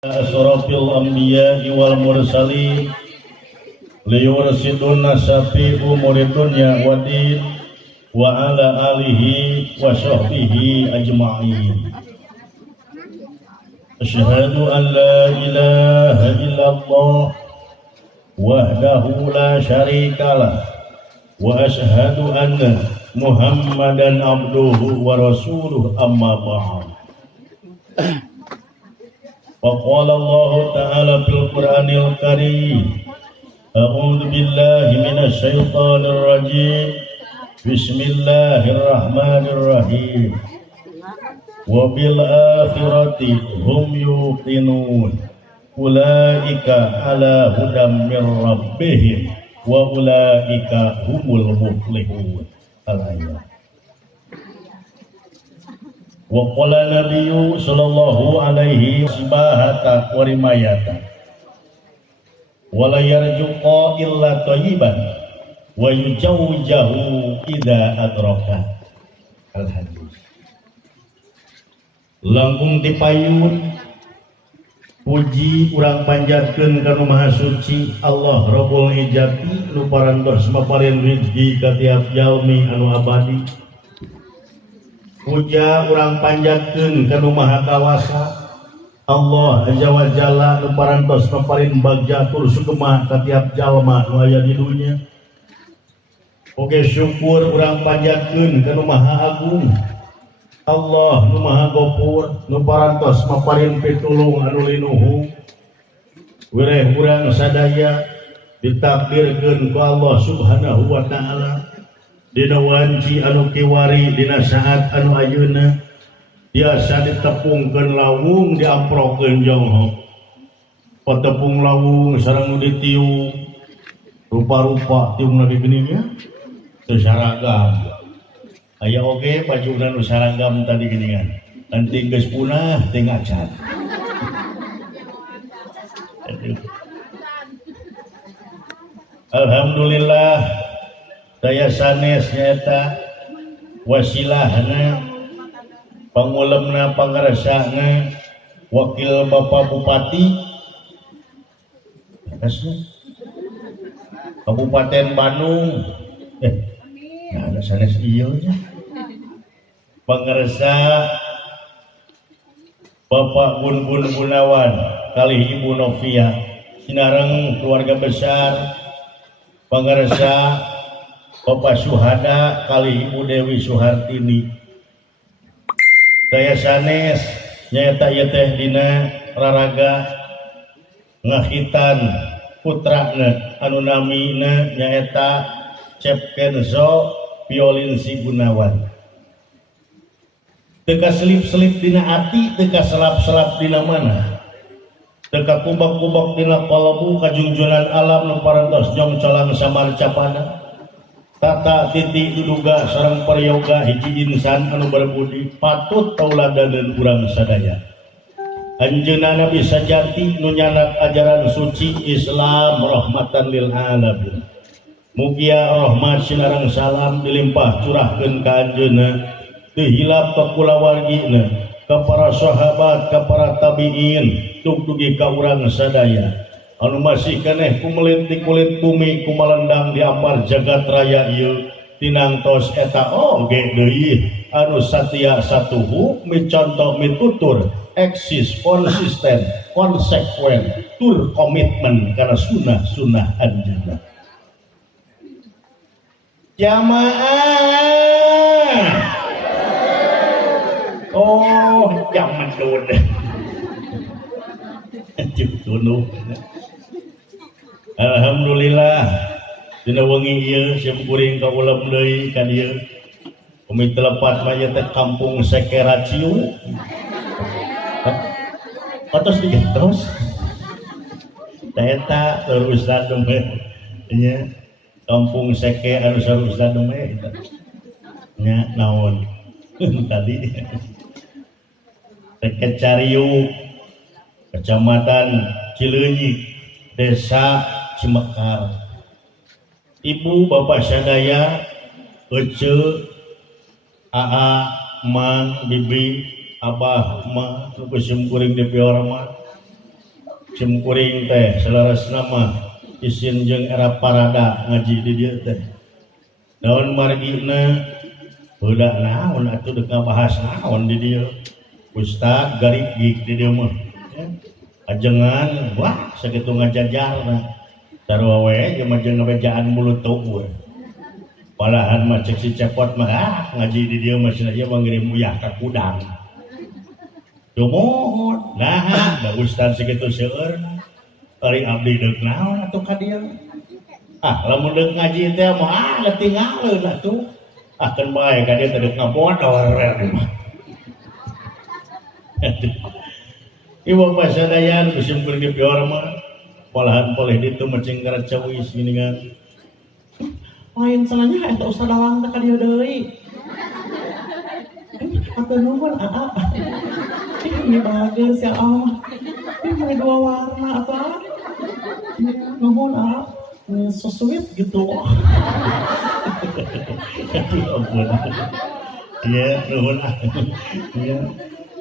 Asrafil anbiya'i wal mursalin liyursiduna syafi'u muridunnya wadid wa ala alihi wa sahbihi ajma'in. Asyhadu an la ilaha illallah wahdahu la syarikalah wa asyhadu anna Muhammadan abduhu wa rasuluh amma ba'd. Faqala Allah Ta'ala fil Qur'anil Karim A'udzu billahi minasy syaithanir rajim. Bismillahirrahmanirrahim. Wa bil akhirati hum yuqinun. Ulaika ala hudam mir rabbihim wa ulaika humul muflihun. Al-ayat. Wa qala nabiyyu sallallahu alaihi sibahata wa rimayata wa la yarjuqa illa thayyiban wa yujawjahu idza adraka. Al-hadis. Langkung tipayun puji urang panjatkeun ka Nu Maha Suci Allah Rabbul Ijati nu parantos maparin rezeki ka tiap jalmi anu abadi. Puja urang panjatkeun ka Nu Maha Kawasa Allah Azza wa Jalla nu parantos maparin bagjatur sukema ka tiap jalma nu aya di dunya. Oge syukur urang panjatkeun ka Nu Maha Agung Allah nu Maha Ghafur nu parantos maparin pitulung anu linuhung. Wireh urang sadaya ditakdirkeun ku Allah Subhanahu wa taala dina wanci anu kiwari dina saat anu ayeuna biasa ditepungkeun lawung diamprokeun jonghok. Patepung lawung sareng nu ditiung rupa-rupa tiung lagi geuninnya teu saragam. Aya oge bajuna nu saragam tadi geuningan. Nanti geus punah teu ngacan. Alhamdulillah daya sanes nyaeta wasilahna pangulemna pangaresana wakil Bapak Bupati Kabupaten Bandung nah ada sanes ieu nya pangaresa Bapak Gun Gunawan kalih Ibu Novia sinareng keluarga besar pangaresa Bapak Suhada kali Ibu Dewi Suhartini. Daya sanes nyaeta ieu teh dina raraga ngahitan putrana anu namina nyaeta Cepkenzo Violinsi Gunawan. Teu kaselip-selip dina ati, teu kaselap-selap dina mana. Teu kakubak-kubak dina kalbu kajungjunan alam nu parantos nyongcolang samarcapana. Tata titi duduga sareng paryoga hiji insan anu berbudi patut tauladaneun urang sadaya. Anjeunna Nabi sajati nu nyanak ajaran suci Islam rahmatan lil alamin. Mugia rahmat sinareng salam dilimpah curahkeun ka anjeunna teu hilap ka kulawargina, ka para sahabat, ka para tabiin, tug-tugi ka urang sadaya. Anu masih keneh kumelit di kulit bumi kumalendang di ampar jagat raya ieu tinangtos eta oge deui anu satia satuhu micontoh mitutur eksis konsisten konsekuen tur komitmen kana sunah-sunah anjeunna. Jamaah oh jaman dun tunuh. Alhamdulillah dina wengi ieu sim kuring kaulam deui ka dieu. Umi telepat mah teh kampung Sekeraciu. Patos digentos. Eta urusan demeh nya kampung Seke anu sarusan demeh eta. Nya naon tadi. Sekecariu Kecamatan Cileunyi, Desa Cimekar. Ibu bapak sadaya, Ece, Aa, Mang, Bibi, Abah, Ma, kusim kuring di piora mah. cemkuring teh selaras nama isin jeung era parada ngaji di dieu teh naon margina budak naon atuh dek ngabahas naon di dieu ustad garik gig di dieu mah ajengan wah sakitu ngajajarna sarua we jeung mah ngabejaan mulut teu palahan mah cek si cepot mah ngaji di dieu mah cenah ieu mah ngirim uyah ka kudang mohon nah da ustad segitu seueur ari abdi deuk naon atuh ka dieu lamun deuk ngaji teh mah tinggalkeun atuh keun bae ka dieu teh deuk ngabodor mah ieu mah sadayan musim keur di pior mah polahan poleh ditu macing ngaraca wis geuningan lain sananya eta ustad awang teh ka dieu deui atuh nuhun ini bagus ya Allah ini dua warna apa nuhun so sweet gitu iya nuhun iya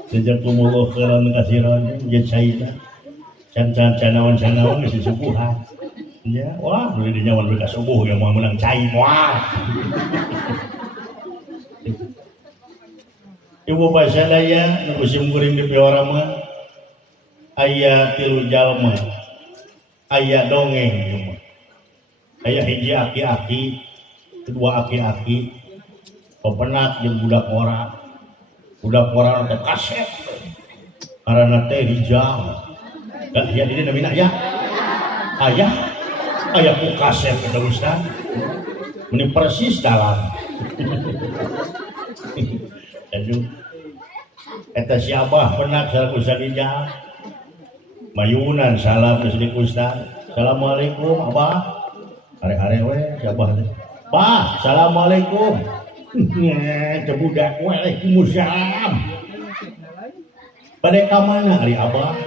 sejak kumuluh keran kasiran ya caina can canawan isi subuhan ya wah boleh dinyawan mereka subuh yang mau menang cai wah ibu bahasa daya musim kuring di piora mah aya tilu jalma aya dongeng aya hiji aki-aki kedua aki-aki pepenat jeung budak orang teh kaset karena teh hijau dan ya ini namina ya ayah ku kaset kata ustad ini persis dalam aduh eta si abah penak salah ustad ijal mayunan salam ke sidik ustad assalamualaikum abah are-are we si abah teh bah assalamualaikum cebudak waalaikumsalam pada kamana ari abah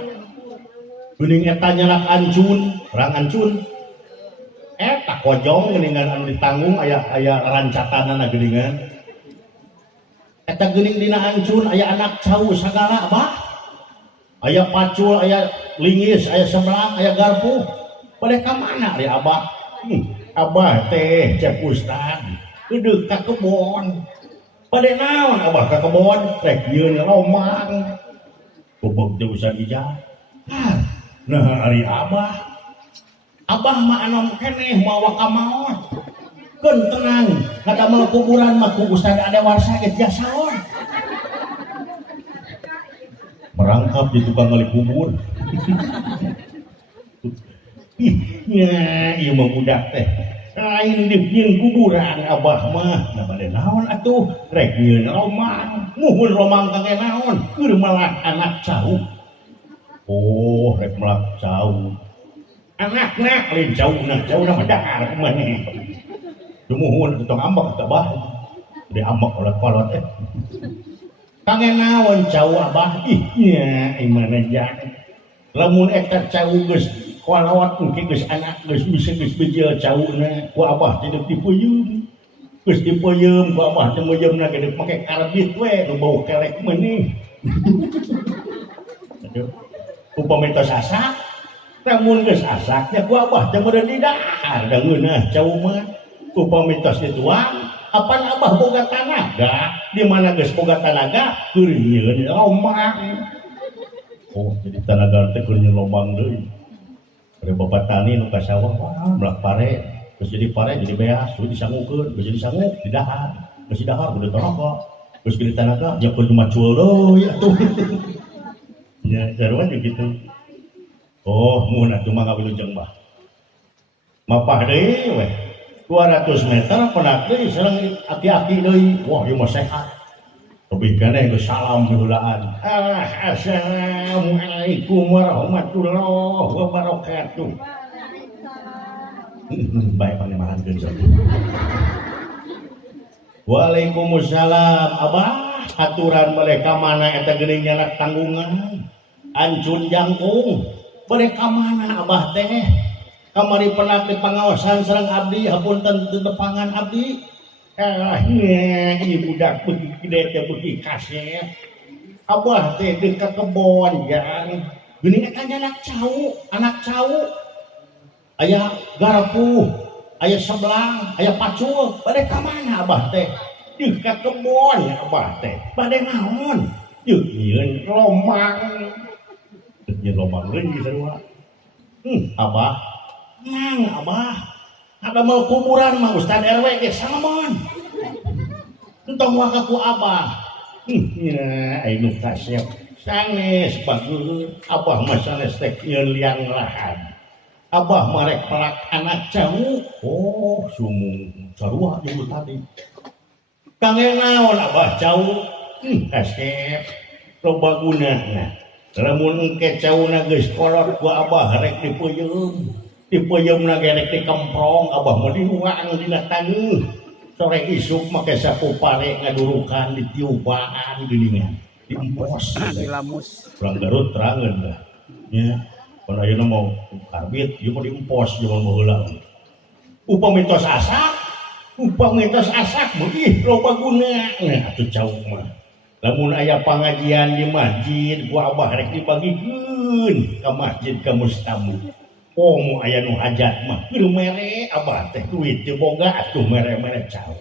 geuning eta nyarak ancun perang ancun eta kojong geuningan anu ditanggung aya rancatanana geuningan eta geuning dina ancun aya anak cau sagala bah aya pacul aya lingis aya semelang aya garpu pada kamana ari abah abah teh cek ustad keudeuh ka kebon pada naon abah ka kebon rek yeun lomang bobog teh ustad ijal nah ari abah mah anom keneh mawa ka maot keun tenang ngadamel kuburan mah ku ustad ada warsa ge jasaon merangkap di tukang gali kubur iya mah budak teh lain dipieun kuburan abah mah nah bade naon atuh rek nyieun romang muhun romang kangge naon keur melak anak cau oh rek melak cau anakna lain cauna mah dahar kumaha dumuhun tong ambak teh bah di ambak kolot kangge naon cau abah nya imana jan lamun eta cau geus kolot engke geus anak geus bisa geus bejel cauna ku abah teh deuk dipeuyeum geus dipeuyeum ku abah teh meuyeumna ge deuk make karbit we nu bau kelek meuni aduh upami tos asak lamun geus asak nya ku abah teh meureun di dahar da ngeunah cau mah upami tos dituang apan abah boga tanaga di mana geus boga tanaga keur nyieun lomang oh jadi tanaga teh keur nyieun lomang deui ada bapak tani nu ka sawah melak pare geus jadi pare jadi beas geus disangukeun geus jadi sangu di dahar geus di dahar kudu rokok geus di tanaga nya kudu macul deui atuh nya sarua gitu oh mun atuh mah ngawilujeng bah mapah deui we 200 meter penak deui sareng aki-aki deui wah ieu mah sehat lebih keneh geus salam heulaan assalamualaikum warahmatullahi wabarakatuh bae panemahankeun saja waalaikumsalam abah aturan mereka mana eta geuning nyanak tanggungan ancun jangkung mereka mana abah teh kamari penak di pangaosan sareng abdi hapunten teu depangan abdi ini budak beuki gede teh beuki kaset abah teh deuk ka kebon jang geuning eta anak cau aya garpu aya seblang aya pacul bade ka mana abah teh di ka kebon abah teh bade naon nyieun lomang nyieun lomang leuwih sarua abah mang abah ada mau kuburan mah Ustad RW ge samamon entong wakaku abah ya anu kasep sanes bagus abah mah sanes teh nyieun liang lahan abah marek pelak anak cau oh sumung sarua jeung tadi kangen naon abah cau kasep loba gunana lamun engke cauna geus kolot ku abah rek dipeuyeumna ge rek dikemprong abah mah diuang dina taneuh sore isuk make sapupare ngadurukan ditiupaan geuningan diempos dilamus urang Garut terangeun dah nya pan ayeuna mau karbit ieu mah diempos jeung baheula upami tos asak beugih loba gunana atuh cau mah lamun aya pangajian di masjid ku abah rek dibagikeun ka masjid ka mustamid oh aya nu hajat mah kudu mere abah teh duit teu boga atuh mere-mere cau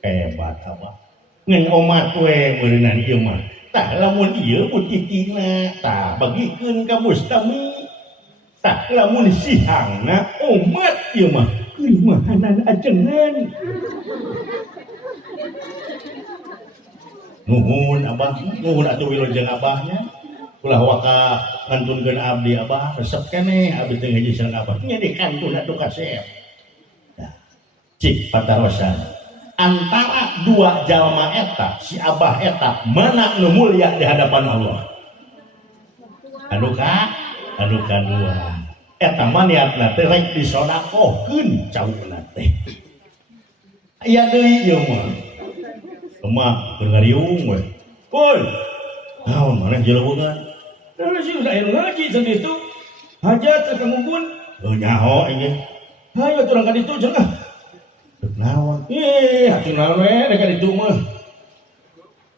hebat abah ngan omat we meureunan ieu mah tah lamun ieu putitina tah bagikeun ka mustamid tah lamun sihangna omat ieu mah kumahanan ajengan nuhun abah nuhun atuh wilujeng abahnya ulah waka ngantunkeun abdi abah resep keneh abdi teh ngaji sareng abah nya dikantun atuh kasep cik patarosan antara dua jalma eta si abah eta mana nu mulia di hadapan Allah anu kadua eta mah niatna teh rek disodakohkeun cauna teh aya deui ieu mah emak ngariung we pun naon maneh jeleuweungan sih udah ngaji jeung ditu hajat ka ngumpul nyaho ieu hayu turang ka ditu cenah deuk naon atuh naon we dek ka ditu mah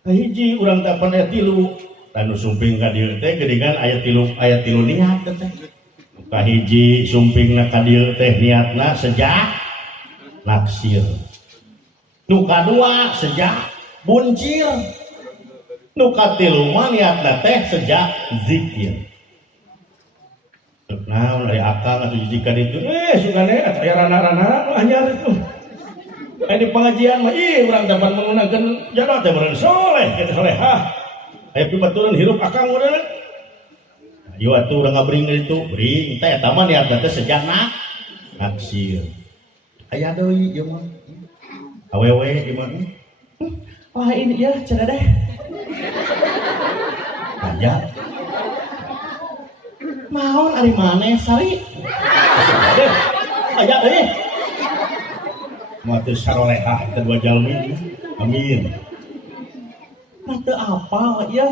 hiji urang tapan aya 3 anu sumping ka dieu teh geuningan aya 3 niat teh ka hiji sumpingna ka dieu teh niatna sejak naksir nu kadua sejak buncir nu katilu mah niatna teh sejak zikir naon ari akang atuh jijikan itu sugane aya rana-rana anyar itu di pengajian mah urang dapat menggunakan jadah teh meureun soleh kita solehah aya pibaturan hirup akang meureun ieu atuh urang ngabring itu bring teh eta mah niatna teh sejak naksir aya deui ieu mah awewe ieu mah wah ini ya cenah deh aja naon ari maneh sari aya deui mah teu sarolehah kedua jalmi amin mah teu apa ya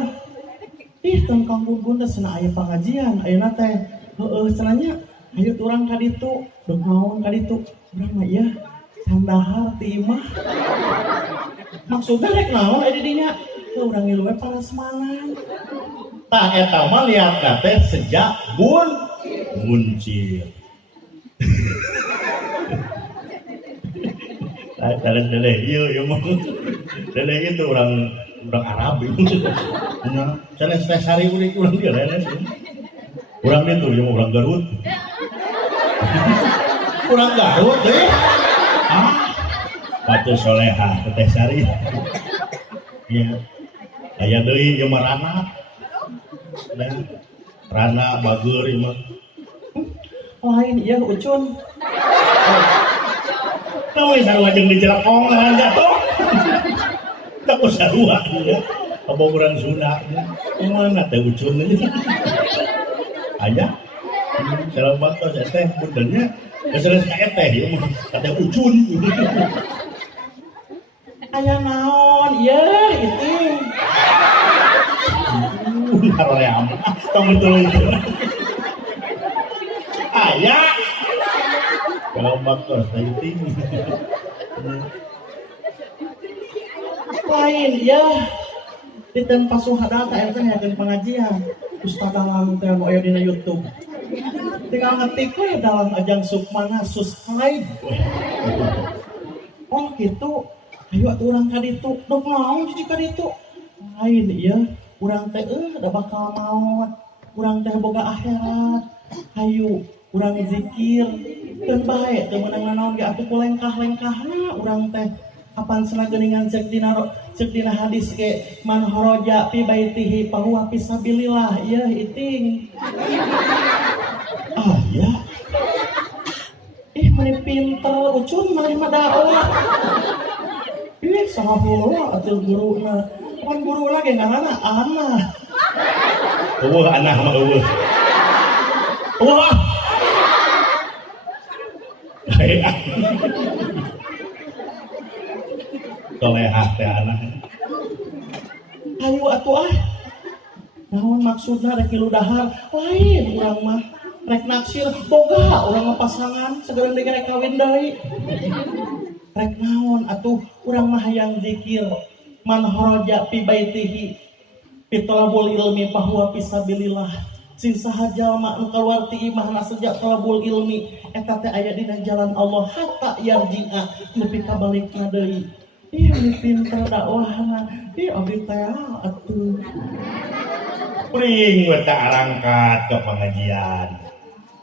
tong Kang Gugun teh cenah aya pangajian ayeuna teh heueuh cenahnya aya urang ka ditu deuk naon ka ditu urang mah ieu sandahar ti imah maksudna rek naon aya di dinya urang ngilu we parasmanan tah eta mah liatna teh sejak buncir tah ieu mah itu orang Arab itu cenah teh sari urang dia lain urang ditu jeung urang Garut urang Garut deui batu solehah teh sari ya aya deui ieu mah rana bageur ieu mah lain ieu ucun teu sarua jeung dijelekong ngaran jatuh tak sarua ieu aboguran Sunda mana teh ucun aya selamat tos teh puntennya geus ka teh ieu mah teh ucun aya naon ieu itu harore amat tong betul itu aya kalau bakal tadi tinggi lain ya di tempat suhada tak ada yang pengajian Ustaz Dalang teh aya dina YouTube. Tinggal ngetik we Dalang Ajang Sukmana subscribe. Oh gitu. Ayo atuh urang ka ditu. Dok naon jadi ka ditu? Lain ieu, urang teh da bakal maot. Urang teh boga akhirat. Hayu urang zikir. Teu bae teu meunang nanaon ge atuh kulengkah-lengkahna urang teh. Kapan cenah geuningan cek dina hadis ge man horoja fi baitihi fahuwa fisabilillah ieu iting. Ah ya. Mani pinter ucun mani madakwah. Sama puluh atuh guruna. Kan guruna ge ngaranna Ana. Eueuh anak mah eueuh. Wah. Tolehah teh anak. Hayu atuh naon maksudna rek kilu dahar lain urang mah rek naksir boga urang mah pasangan segeureung deui rek kawin deui. Rek naon atuh urang mah hayang zikir man haraja fi baitihi pitolabul ilmi fahuwa fisabilillah. Sing saha jalma nu kaluar ti imahna sejak talabul ilmi eta teh aya dina jalan Allah hatta yarji'a nepi ka balikna deui. Ih pinter dakwahna. Ih abdi teh atuh. Pring we teh arangkat ke pengajian.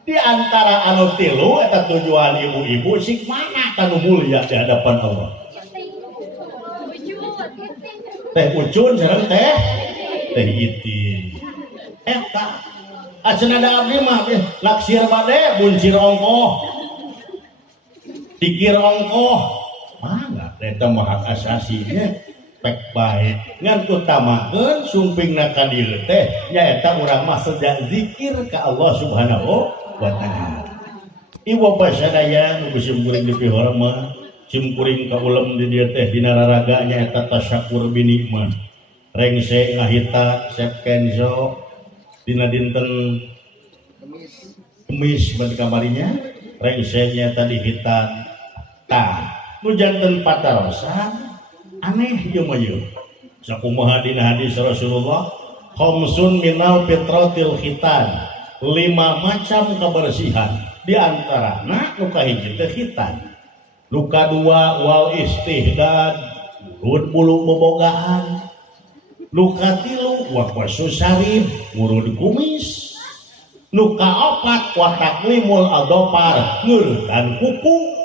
Di antara anu tilu eta tujuan ibu-ibu sik mana tanu mulia di hadapan Allah. Teh ucun sareng teh iti. Eta acenah da abdi mah laksir bade buncir ongkoh. Dikir ongkoh. Mangga eta mah hak asasinya pek bae ngan utamakeun sumpingna ka dieu teh nyaeta urang mah sejak zikir ka Allah Subhanahu wa taala. Ibu bapak sadaya nu geus kuring di pihora mah simkuring ka ulem di dieu teh dina raraga nyaeta tasyakur binikmah. Rengse ngahita Sep Kenzo dina dinten Kemis bade kamarinya rengse nyaeta dihitan tah nu janten patarosan aneh ieu mah ieu sakumaha dina hadis Rasulullah khamsun minal fitratil khitan 5 macam kebersihan di antarana nu kahiji teh khitan nu kadua wal istihdad ngurud bulu bobogaan nu katilu wa qasusarib ngurud kumis nu kaopat wa taklimul adopar ngurutan kuku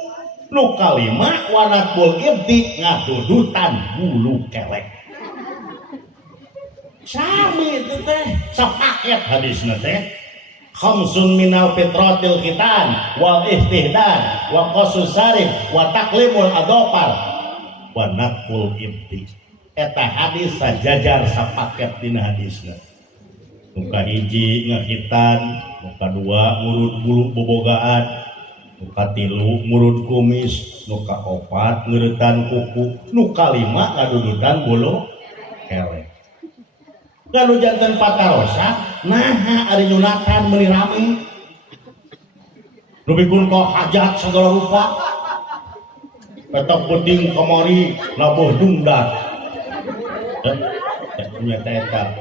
nu kalima wanatbul ibti ngadudutan bulu kelek. Sami itu teh sapaket hadisna teh khamsun minal fitratil khitan wal istihdad wa qasus sarif wa taklimul adopar wa natbul ibti. Eta hadis sajajar sapaket dina hadisna. Nu kahiji ngahitan, nu kadua ngurut bulu bobogaan, nu katilu ngurut kumis, nu kaopat ngeuretan kuku, nu kalima ngadudutan bulu kelek. Lalu janten patarosa naha ari nyunatan meuli rame nu bikun ka hajat segala rupa petok penting kamari nabuh dumdat nya eta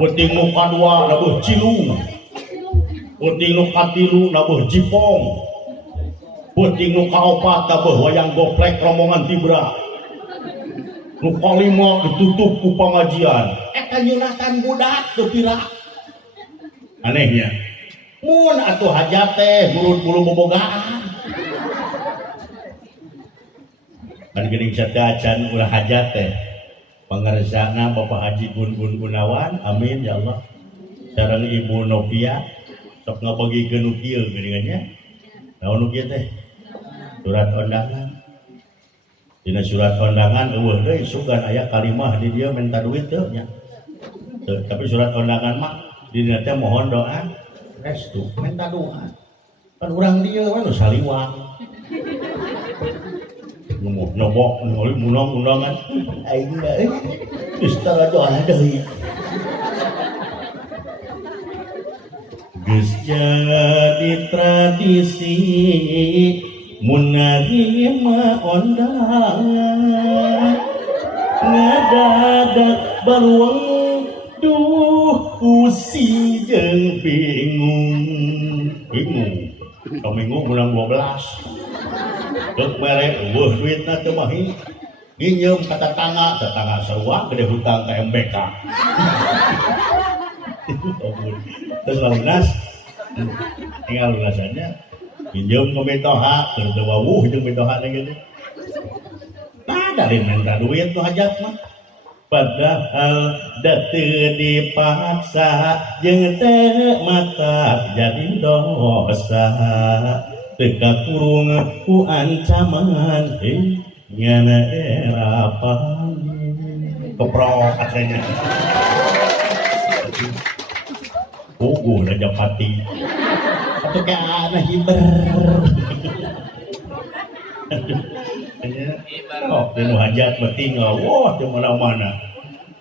penting nu kadua nabuh cilung penting nu katilu nabuh jipong penting nu kaopat nabuh wayang goplek rombongan tibra nu kalima ditutup ku pangajian eta nyunatan budak teu pira anehnya mun atuh hajat teh ngurut bulu bobogaan kan geuning sadacan ulah hajat teh pangaresana Bapak Haji Gun Gunawan amin ya Allah sareng Ibu Novia sok ngabagikeun nu kieu geuningannya naon nu kieu teh surat undangan. Dina surat undangan eueuh deui sugan aya kalimah di dieu minta duit teu nya. Tapi surat undangan mah di dieu teh mohon doa restu minta doa. Kan urang dieu we nu saliwang. Nu nobok nu munong undangan aing mah geus tara doa deui. Geus jadi tradisi munarima ondangan ngadadak baruang duh pusing jeung bingung kaminggu bulan 12 dek mere eueuh duitna teu mahi nginjem ka tetangga sarua gede hutang ka MBK terus lunas tinggal lunasannya pinjam ke Betoha keur teu wawuh jeung Betoha teh gede nah dari minta duit tuh hajat mah padahal teu dipaksa jeung teu mata jadi dosa teu kakurung ku ancaman ngana era panggil keprok akhirnya Uguh dan Japati atau kayak anak hiber oh tinu hajat bertinggal wah di mana-mana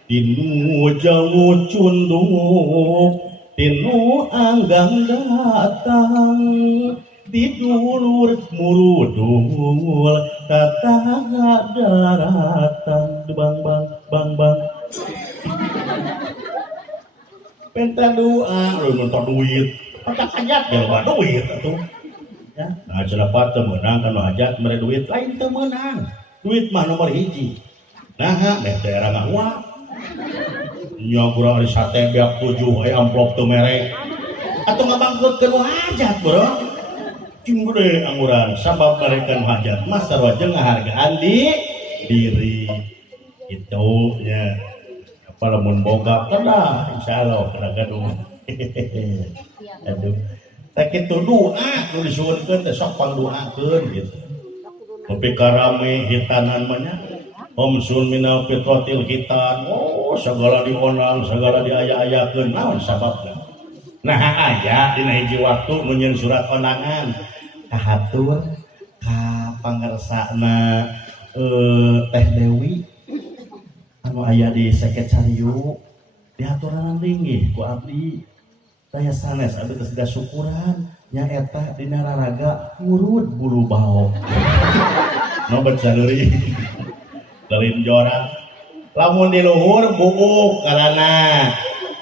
tinu jauh cundung tinu anggang datang di dulur murudul tatangga daratan bang penta doa lu nonton duit pakai hajat ya lupa duit tuh ya nah cepat temenang kan hajat mere duit lain temenang duit mah nomor hiji nah deh daerah ngawak nyogura ari sate biak 7 amplop teu mere atuh ngabangkeutkeun hajat bro cing gede angguran sabab mereka hajat mas sarua ngahargaan di diri itu ya apa lamun boga kana insyaallah kana gaduh aduh tak kitu doa nu disuwunkeun teh sok pangdoakeun gitu tapi karame hitanan mah nya omsun minal fitratil hitan oh segala dionang segala diaya-ayakeun naon sababna nah aya dina hiji waktu nu nyeun surat onangan kahatur ka pangarsana Teh Dewi anu aya di Seket Cariu diaturan ringgih ku abdi daya sanes abdi geus syukuran nya eta dina raraga ngurud bulu baok nobat sadeuri dalin jora lamun di luhur buuk karana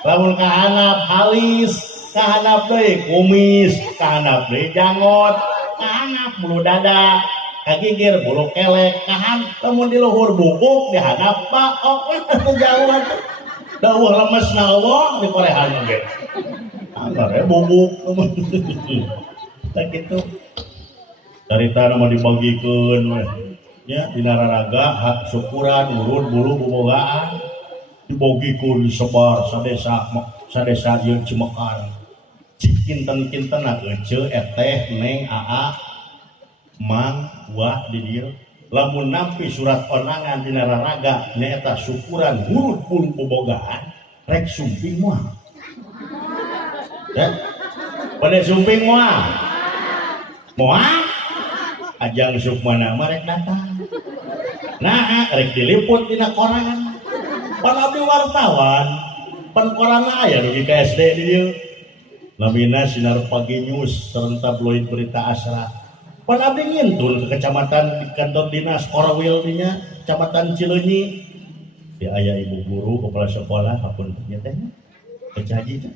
lamun kahanap halis kahanap deui kumis kahanap deui jangot kahanap bulu dada kagigir bulu kelek kahan lamun di luhur bubuk dihanap baok jauh dawuh lemesna Allah di korehan ge anggar bubuk tak kitu carita mah dibagikeun we nya dina raraga hak syukuran urun bulu bobogaan dibagikeun sebar sadesa ieu Cimekar kinten-kintenna ece eteh neng aa mang wah di dieu lamun nampi surat onangan dina raraga nyaeta syukuran huruf pun bobogaan rek sumping moal ya pada sumping moal ajang sukmana mah rek datang nah rek diliput dina koran pan abdi wartawan pan koranna aya di KSD di dieu lamina sinar pagi news sareng tabloid berita asra pan abdi ngintun ke kecamatan di kantor dinas Korwil dinya kecamatan Cileunyi di aya ibu guru kepala sekolah apun nya teh kecaji teh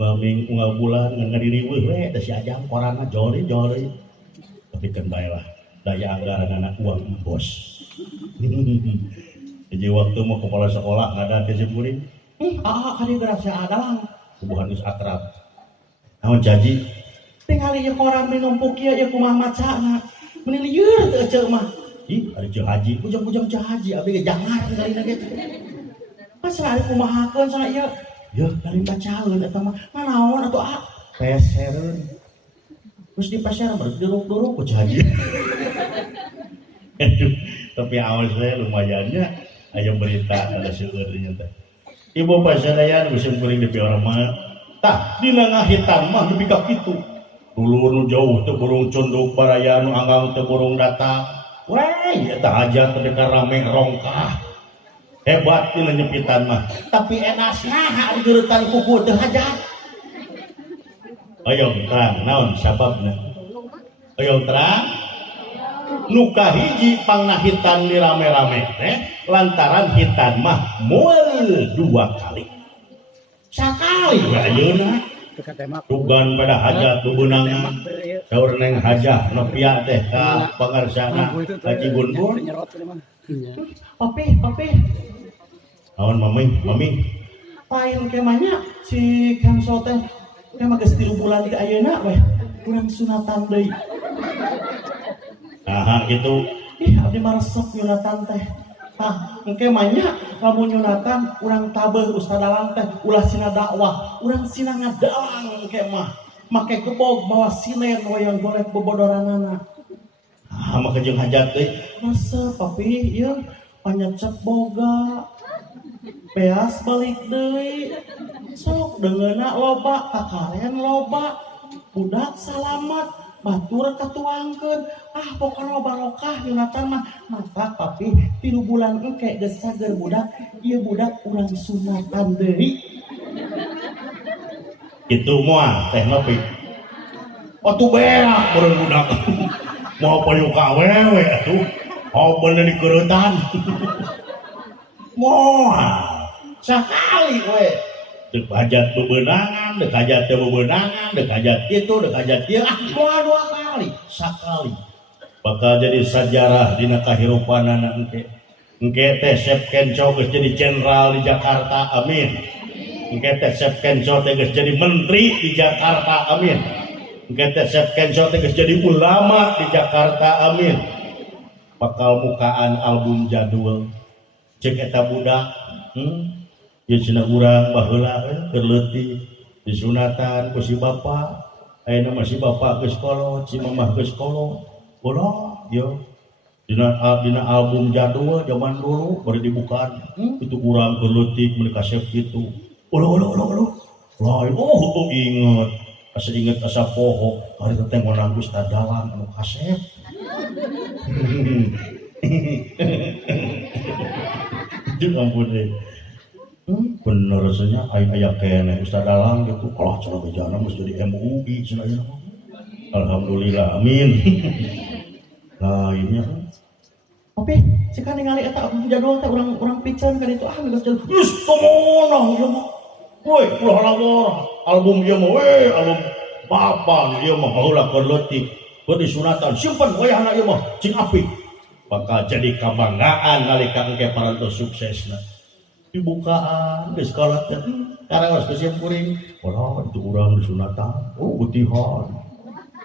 ngaming unggal bulan ngadiriweuh we teh si ajang koranna joli tapi kan bae lah daya anggaran anak uang bos jadi waktu mau kepala sekolah ngada ke simkuring kali gerasa adalah hubungan geus akrab naon jaji tinggali ieu koran menumpuk ieu kumaha macana mun lieur teu ceuk mah ih ari ceuk haji ujang-ujang ceuk haji abdi ge jangar kalina ge pas ari kumahakeun sana ieu yeuh kali bacaeun eta mah naon atuh pesereun terus di pasar berduruk-duruk ku haji aduh tapi awal saya lumayannya aya berita ada seueur nya teh ibu pasadayan geus kuring di orang mah tah dina ngahitan mah nepi ka kitu dulu nu jauh teu burung cunduk baraya nu anggang teu burung datang weh eta hajat teh rame rongkah hebat dina nyepitan mah tapi enasna ari geuretan kuku teu hajat ayo terang naon sababna ayo terang nu kahiji pangnahitan di rame-rame teh lantaran hitan mah moal 2 kali sakali Ya ayeuna tugan pada hajat bebenangan saur neng hajah nepia teh ka pangarsana Haji Bunbun. papi Awan mami lain kemanya si Kang Sote kemah geus 3 bulan di ayeuna weh urang sunatan deui. nah gitu Abdi mah resep nyunatan teh. Engke manya lamun nyunatan urang tabeuh Ustad Dalang teh ulah sina dakwah, urang sina ngadalang engke mah. Make gebog bawa sinen wayang golek bobodoranana. maka jeung hajat deui Masa papi ieu panyecep boga. Beas balik deui. Sok deungeuna loba, kakaren loba. Budak salamat. Batur katuangkeun pokona barokah nyunatan mah mata papi 3 bulan engke geus sager budak ieu budak urang sunatan deui itu moal teh nepi atuh beak beureun budak moal payuka awewe atuh obeun dikeuretan moal sakali we dek hajat bebenangan, dek hajat bebenangan, dek hajat itu, dek hajat ieu moal 2 kali, sakali. Bakal jadi sejarah dina kahirupanana engke. Engke teh Sep Kenco geus jadi jenderal di Jakarta, amin. Engke teh Sep Kenco teh geus jadi menteri di Jakarta, amin. Engke teh Sep Kenco teh geus jadi ulama di Jakarta, amin. Bakal mukaan album jadul cek eta budak, ya cina urang baheula keur leutik disunatan ku si bapa ayeuna mah si bapa geus kolot si mamah geus kolot ulah yo dina album jadul zaman dulu bari dibukaan itu urang keur leutik mun kasep kitu ulah lain inget asa poho ari teh ngonang Ustad Dalang anu kasep jeung ampun bener rasanya aya kene Ustad Dalang gitu kalau cenah bejana mesti jadi MUI cenah ieu alhamdulillah amin lainnya Oke, jika ningali eta jadwal teh urang piceun ka ditu geus jadwal geus komonah ieu mah woi ulah lawor album ieu mah album bapa ieu mah baheula keur leutik keur disunatan simpen wayahna ieu mah cing apik bakal jadi kabanggaan nalika engke parantos suksesna dibukaan geus kolot teh karaos geus kuring ulah itu urang disunatan butihan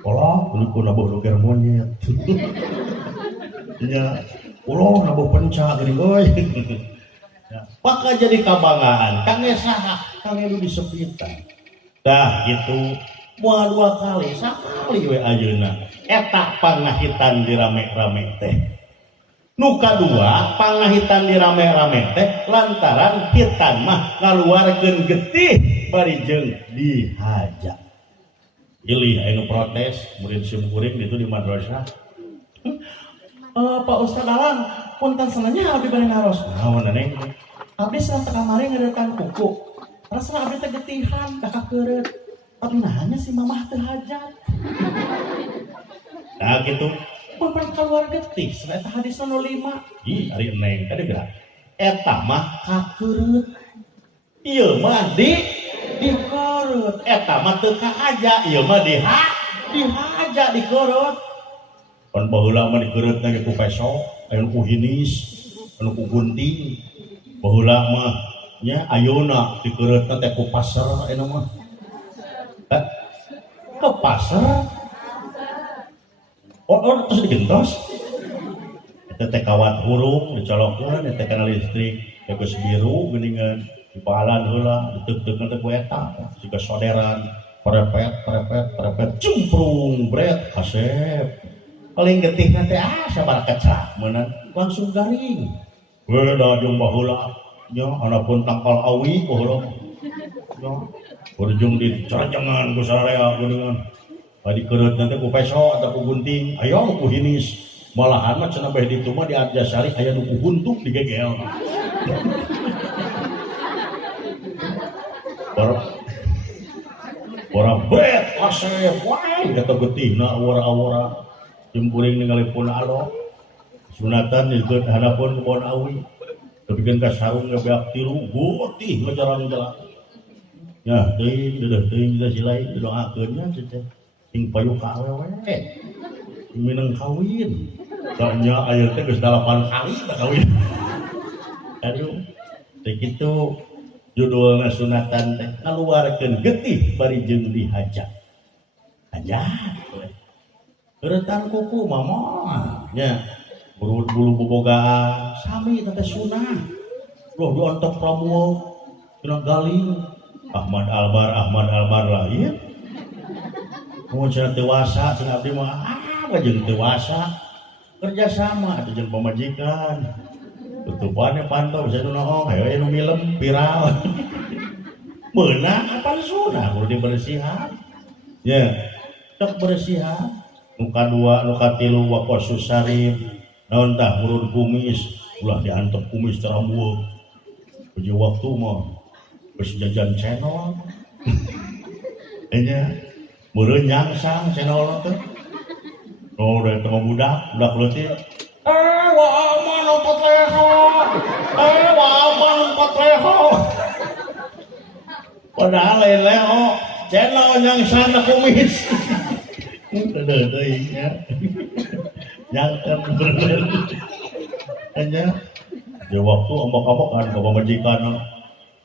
ulah kudu nabuh doger monyet nya ulah nabuh penca geuning euy bakal jadi kabanggaan kangge saha kangge nu disepitan dah gitu moal 2 kali sakali we ayeuna eta pangahitan dirame-rame teh nu kadua pangahitan dirame-rame teh lantaran hitan mah ngaluarkeun getih bari jeung dihaja. Ilih anu protes murid sim kuring ditu di madrasah. Pak Ustad Dalang, punten sananya abdi bari ngaros. Naon neng? Abdi sareng teu kamari ngadeurkan kuku. Rasana abdi teh getihan kakak keureut. Tapi nahanya si mamah teu hajat. Nah gitu. Pun keluar getih, eta hadis nu 5. Ih, ari neng kada gerak. Eta mah kakeureut. Ieu mah dikeurut. Eta mah teu kahaja, ieu mah dihaja dikeurut. Pan baheula mah dikeurut na ku peso, anu ku hinis, anu ku gunting. Baheula mah nya ayeuna dikeurut teh ku pasar anu mah. Ke pasar. Terus digentos. Eta teh kawat hurung dicolokkeun eta kana listrik, geus biru geuningan dipalan heula, diteuk-teukeun teh ku eta, siga soderan, perepet, cemprung bret kasep. Paling getihna teh sabar kecrak meunan langsung garing. Beda jeung baheula nya anapun tangkal awi baheula. Nya berjung di carajangan ku sararea geuningan. Badi keurut nanti ku peso atau ku gunting, ayo ku hinis. Malahan mah cenah bae ditu mah di Arjasari aya nu ku huntuk digegel. Ora bet kasep wae eta getihna awara-awara. Jeung kuring ningali pun alo. Sunatan dikeut hadapun ku pohon awi. Tepikeun ka sarung ngabeak tilu, gotih ngajarang-jarang. Ya teuing kita silai doakeun nya sing payu ka awewe minang kawin soalnya aya teh geus 8 kali tak kawin aduh teh kitu judulna sunatan teh ngaluarkeun getih bari jeung dihajat hajat euretan kuku mama nya bulu bobogaan sami teh sunah loh diontok Prabowo kena galing Ahmad Albar lain mau cenah dewasa cenah abdi mah jeung dewasa kerjasama atau jeung pamajikan tutupannya pantau bisa nunohong ayo nu milem viral beunang apa sunah kudu dibersihan ya tek bersihan nu kadua nu katilu wa qasus sarif naon tah urun kumis ulah diantep kumis terambueuk puji waktu mah geus jajan channel enya meureun nyangsang channel teh oh dari tengah budak leutik wa aman 4 leho wa aman 4 leho padahal lain leho channel nyangsang na kumis deui nya nyangkem bener enya di waktu ombak-ombakan ka pamajikan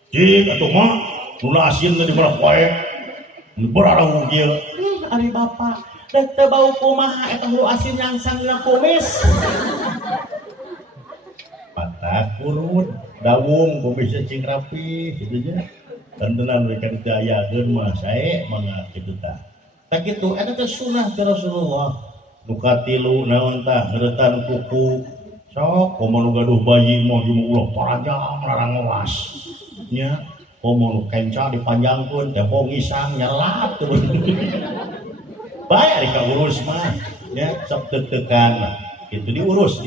cing atuh mah nu asin teh di mana poe nu bararang kieu ari bapak dek teu bau kumaha eta hulu asin nyangsang dina kumis patah kurun dawung kumisnya cing rapi gitu nya tentenan mereka didayakeun mah sae mangga kitu tah tak kitu eta teh sunah ti Rasulullah nu katilu naon tah ngeuretan kuku sok komo nu gaduh bayi mah jeung ulah parajang larang ngewas nya komo nu kenca dipanjangkeun teh pongisang nyelat tuh bae ari kaurus mah nya sok deg-degan mah kitu diurus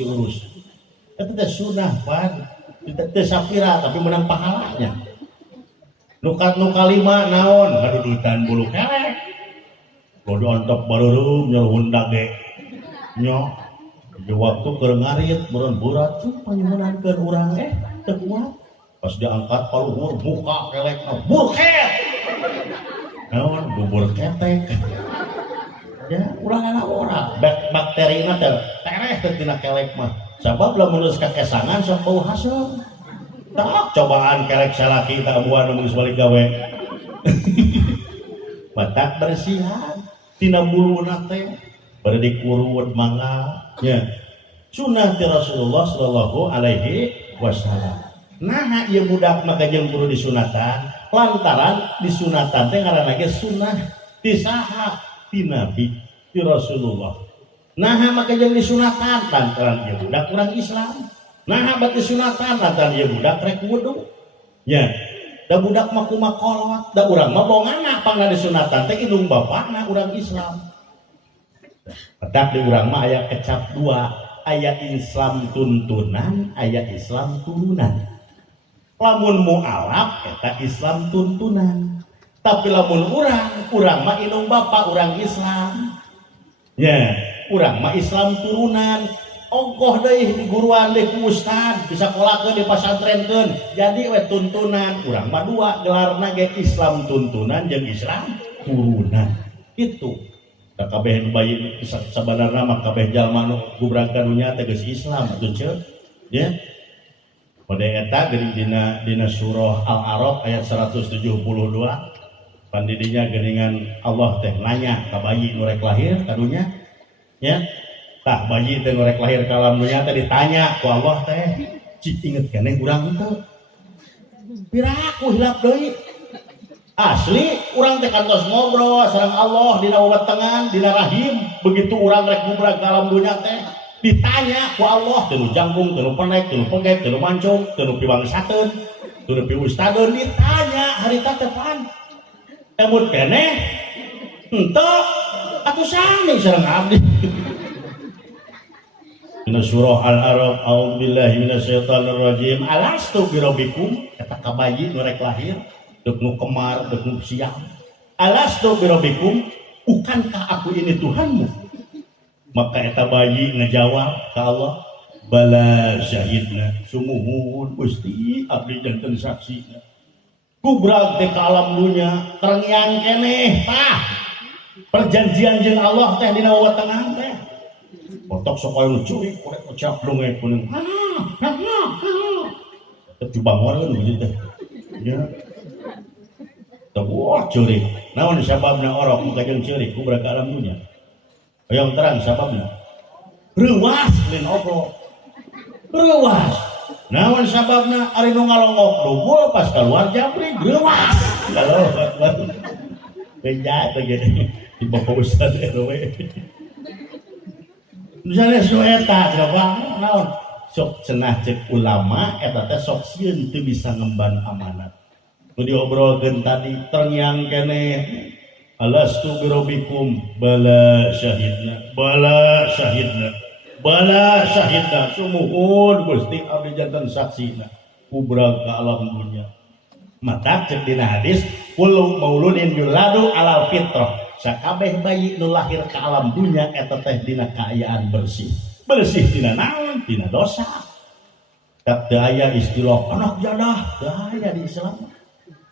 eta teh sunah pan teu sapira tapi menang pahalanya nu kalima naon ngadudutan bulu kelek kudu ontop bareureum nyeuhun dage nya di waktu keur ngarit beureun burat panyeunankeun urang teu kuat pas diangkat paluhur buka kelekna burket naon bubur ketek ya ulah anak orang bakterina teh tereh teh tina kelek mah sabab lamun geus kakesangan sok bau hasem tak cobaan kelek salaki tak buan geus balik gawe batak bersihan tina buluna teh bade dikurut mangga nya sunah ti Rasulullah sallallahu alaihi wasallam nah ieu budak maka jeung kudu disunatan lantaran disunatan teh ngaranna ge sunah ti saha ti Nabi ti Rasulullah nah maka jeung disunatan lantaran ieu budak urang Islam nah bat disunatan lantaran ieu budak rek wudu nya da budak mah kumaha kolot da urang mah bonganna pangna disunatan teh indung bapakna urang Islam pedak di urang mah aya kecap dua aya Islam tuntunan aya Islam turunan lamun mualaf eta Islam tuntunan tapi lamun urang mah indung bapak urang Islam ya urang mah Islam turunan ongkoh deui guruan deui ku ustad bisa kolakkeun di pasantrenkeun jadi we tuntunan urang mah dua gelarna ge Islam tuntunan jeung Islam turunan kitu da kabeh bayi sabanarna mah kabeh jalma nu gubrag ka dunya teh geus Islam atuh ceuk ya pada eta dina surah Al-A'raf ayat 172 pandidinya geuningan Allah teh nanya ka bayi nu rek lahir ka dunya nya tah bayi teh nu rek lahir ka alam dunya teh ditanya ku Allah teh cik inget keneh urang teu piraku hilap deui asli urang teh kantos ngobrol sareng Allah dina wewentengan dina rahim begitu urang rek gubrag ka alam dunya teh ditanya ku Allah teu jangkung teu penek teu pegek teu mancung teu piwangsateun teu piustadeun ditanya harita teh pan emut keneh henteu atuh sami sareng abdi dina surah Al-A'raf a'udzubillahi minasyaitonir rajim alastu birabbikum eta kabayi nu rek lahir deuk nu kemar deuk nu siang alastu birabbikum bukankah aku ini Tuhanmu maka eta bayi ngejawab ka Allah bala syahidna sumuhun Gusti abdi janten saksina kubrag teh ka alam dunya terengian keneh tah perjanjian jeung Allah teh dina wewetengah teh otak sok aya nu curi korek ucap dongeng kuning dibangun gitu teh ya wah curi naon sababna orok muka jeung curi kubrag ka alam dunya yang terang sababna reuwas lin obrol reuwas naon sababna ari nu ngalongok dugul pas keluar japri reuwas kalau beja teh gini di bawah ustad RW misalnya so eta coba naon sok cenah cek ulama eta teh sok sieun teu bisa ngemban amanat nu diobrolkeun tadi terngiang keneh alastu birabbikum bala syahidna sumuhun Gusti abdi janten saksina kubrag ka alam dunya maka cek dina hadis kullu mauludin yuladu alal fitrah sakabeh bayi nu lahir ka alam dunya eta teh dina kaayaan bersih dina naon dina dosa tak teu aya istilah anak jadah teu aya di Islam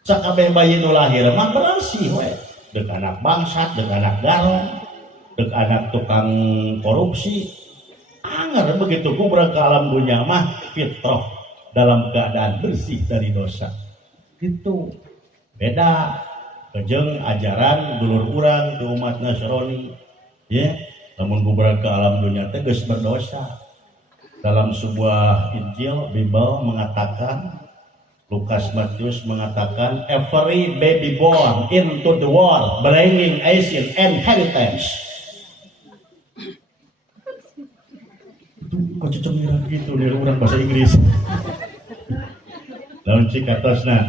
sakabeh bayi nu lahir mah bersih we deuk anak bangsat deuk anak garong deuk anak tukang korupsi anger begitu kubrag ka alam dunya mah fitrah dalam keadaan bersih dari dosa gitu beda kejeng ajaran dulur urang di umat Nasrani ya namun kubrag ke alam dunya teh geus berdosa dalam sebuah Injil Bible mengatakan Lukas Matius mengatakan every baby born into the world bringing Asian inheritance itu kok cemiran gitu nih orang bahasa Inggris lalu cikatasna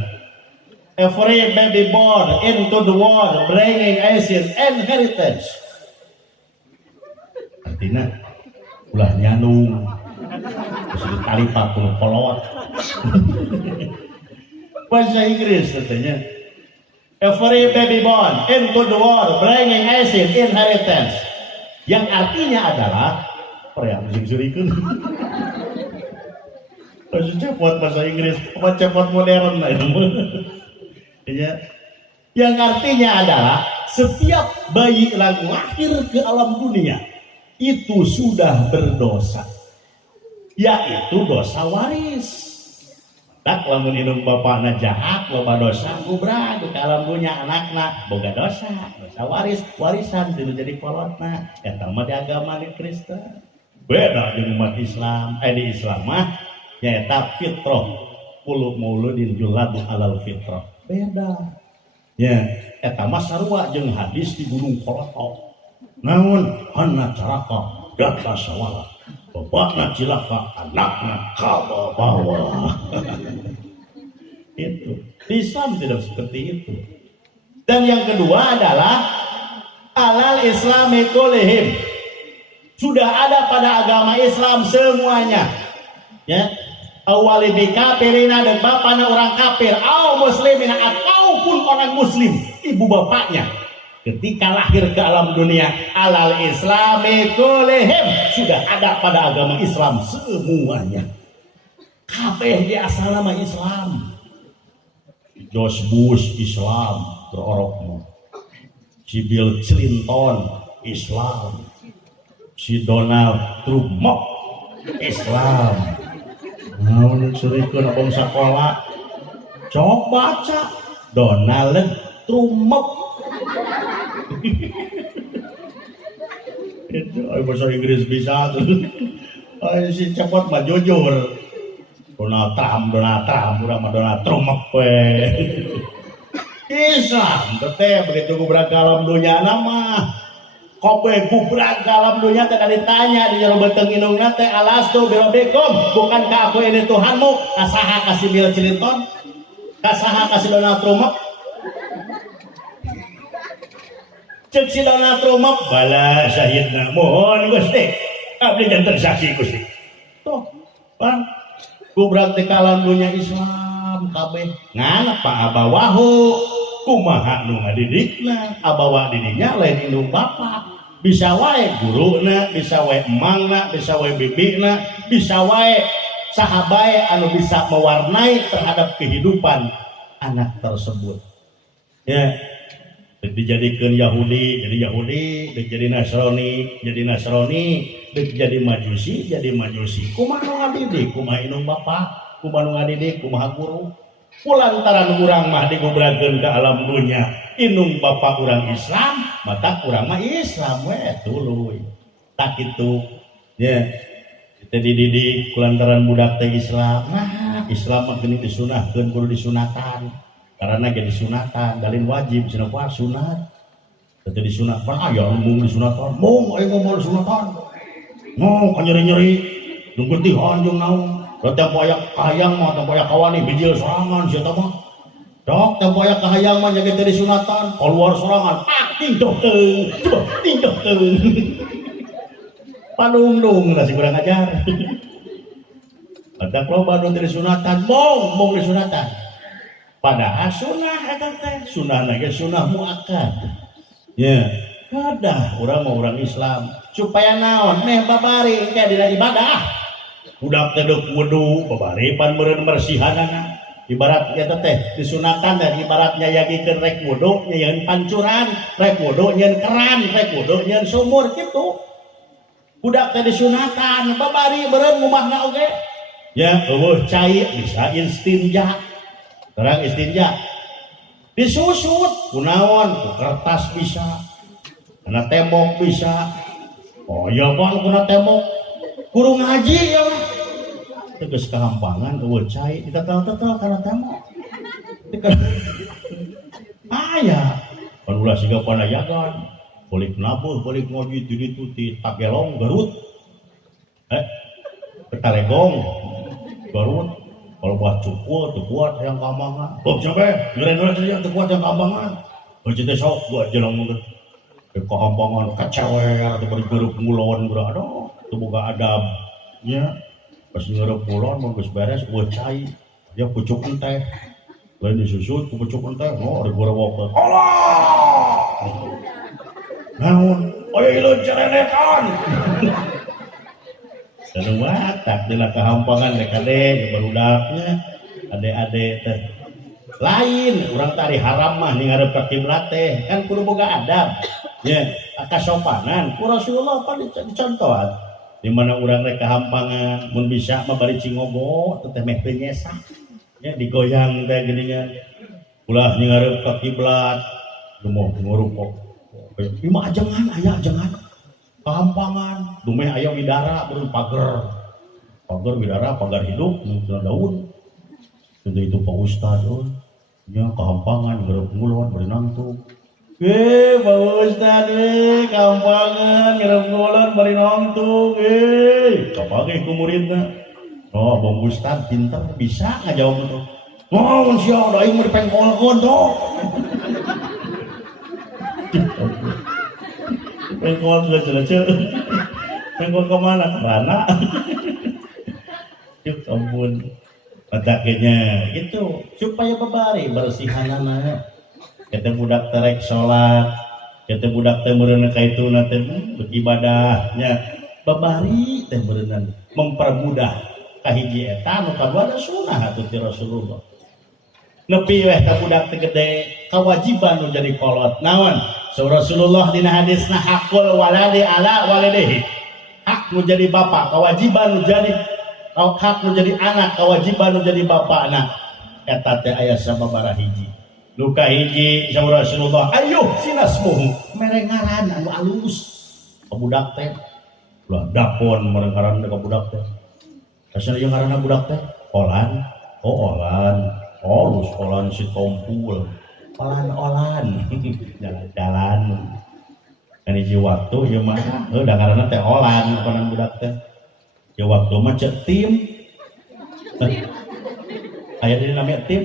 every baby born into the world bringing Asian inheritance artinya ulah nyandung terus ditali pakul kolot bahasa Inggris katanya every baby born into the world bringing Asian inheritance yang artinya adalah yang sing-sirikeun bahasa cepot bahasa Inggris apa cepot modern lah ya. Yang artinya adalah setiap bayi yang lahir ke alam dunia itu sudah berdosa yaitu dosa waris tak lamun indung bapakna jahat loba dosa kubrag ke alam dunia anakna boga dosa waris warisan dulu jadi kolotna eta mah di agama di Kristen beda dengan umat Islam di Islam mah nyaeta fitrah kullu mauludin yuladu alal fitrah beda ya eta mah sarua jeung hadis di Gunung Koloto namun anna caraka data sawala bapakna cilaka anakna kabawa itu Islam tidak seperti itu. Dan yang kedua adalah alal islami kullihim, sudah ada pada agama Islam semuanya ya awali bikafirina dan bapaknya orang kafir au muslimina ataupun orang muslim ibu bapaknya ketika lahir ke alam dunia alal islami kullihim sudah ada pada agama Islam semuanya kabeh di asal nama Islam. George Bush Islam terorok si Bill Clinton Islam si Donald Trump Islam mau nusurikeun abang sekolah coba baca Donald Trump itu bahasa Inggris bisa tuh si cepat mah jujur Donald Trump urang mah Donald Trump Islam teh begitu gubrak alam dunia nama kope gubrak alam dunia teh ditanya di jero beuteung indungna teh alastu birabbikum bukankah aku ini Tuhanmu kasaha kasih Bill Clinton kasaha kasih Donald Trump cek si Donald Trump bala syahidna mohon Gusti abdi janten saksi Gusti tuh Bang gubrak di alam dunia Islam kabeh ngan apa abawahu kumaha nu ngadidikna abawa didinya lain indung bapak bisa wae guruna bisa wae emangna bisa wae bibina bisa wae sahabae anu bisa mewarnai terhadap kehidupan anak tersebut. Ya, dijadikan Yahudi jadi Yahudi, jadi Nasrani jadi Nasrani, jadi Majusi jadi Majusi. Kumaha nu ngadidik, kumaha indung bapak, kumaha nu ngadidik, kumaha guru. Kulantaran urang mah digubrakeun ka alam dunya, indung bapak urang Islam, mata urang mah Islam we tuluy. Tak kitu. Ya. Kita dididik kulantaran budak teh Islam. Nah, Islam mah geuning disunahkeun kudu disunatan. Karena jadi sunatan, dalin wajib cenah kuat sunat. Teu disunatkan aya mung disunatan, mung aya ngomong disunatan. Mung nyeri-nyeri, nu getihan jeung naon. Da tempo aya kahayang mah tempo aya kawani bijil sorangan sia teh mah. Dok tempo aya kahayang mah nya teh disunatan, keluar sorangan, pak tingdoh teuing, coba tingdoh teuing. Panung-nung lah si kurang ajar. Ada loba nu teu disunatan, mung disunatan. Padahal sunnah eta teh, sunnahna ge sunnah muakkad. Ya, kadah urang mah urang Islam supaya naon meh babari teh dina ibadah. Budak teh deuk wudu babari pan meureun bersihanana. Ibarat eta teh disunatan dan ibaratnya yagikeun rek wudu nyeun pancuran, rek wudu nyeun keran, rek wudu nyeun sumur kitu. Budak teh disunatan babari meureun ngumahna oge. Ya, eueuh cai bisa istinja. Orang istinja disusut kunaon ku kertas bisa, kena tembok bisa. Oh iya bang kena tembok guru ngaji ya mah tegas kehampangan eueuh cai ditetel-tetel karena tembok aya pan ulah siga panayagan balik nabuh balik ngaji di ditu ti Tagelong Garut Talegong Garut. Kalau buat cukul, tuh kuat yang kambangan. Bob sampai, ngerenor aja tuh kuat yang kambangan. Bercerita sok buat jalan mundur. Kehampangan kacewer atau bergeruk ngulon berada, tuh buka adab. Ya, pas ngeruk ngulon mau beres, buat cai. Dia pucuk teh, lain disusut, pucuk teh. Oh, ada gua waktu. Allah, naon, oh iya cerenetan. Dan watak dina kehampangan dekade barudaknya ade-ade teh lain urang tari haram mah ngarep ka kiblat teh kan kudu boga adab nya kasopanan ku Rasulullah pan dicontohan di mana urang rek kehampangan mun bisa mah bari cingogo teh meh teu nyesa nya digoyang teh geuningan ulah ngarep ka kiblat dumoh ngurupok ieu mah ajengan aya ajengan kehampangan, dumeh aya widara beureun pagar widara pagar hidup nu daun. Itu Pak Ustad nya kehampangan ngarep ngulon bari nangtung. Pak Ustad kehampangan ngarep ngulon bari nangtung kapage ku muridna. Oh, Bang Ustad pinter bisa ngajawab itu. Oh, sia da aing mah dipengkolkeun sok. Pengkol sudah jelas-jelas. Pengkol kemana? Kemana? Yuk ampun. Pataknya gitu supaya babari bersihanana. Kita budak terek sholat, kita budak teh meureun kaituna teh beribadahnya. Babari teh meureun mempermudah kahiji eta nu kadua sunah atuh ti Rasulullah. Nepi weh ka budak teh gede kewajiban nu jadi kolot. Naon? So Rasulullah dina hadisna hakul waladi ala walidihi. Hak nu jadi bapak, kewajiban nu jadi hak nu jadi anak, kewajiban nu jadi bapak anak. Eta teh aya sababaraha hiji. Nu kahiji sa Rasulullah, ayo sinasmuhu, mere ngaran anu alus. Ka budak teh. Ulah dapon mere ngaran ka budak teh. Kasana ieu ngaranna budak teh? Olan. Oh, Olan. Oh, lus Olan si tompul. Olan jalan-jalan kan hiji waktu ieu mah da ngaranna teh Olan konan budak teh ieu waktu mah cek tim aya di namanya tim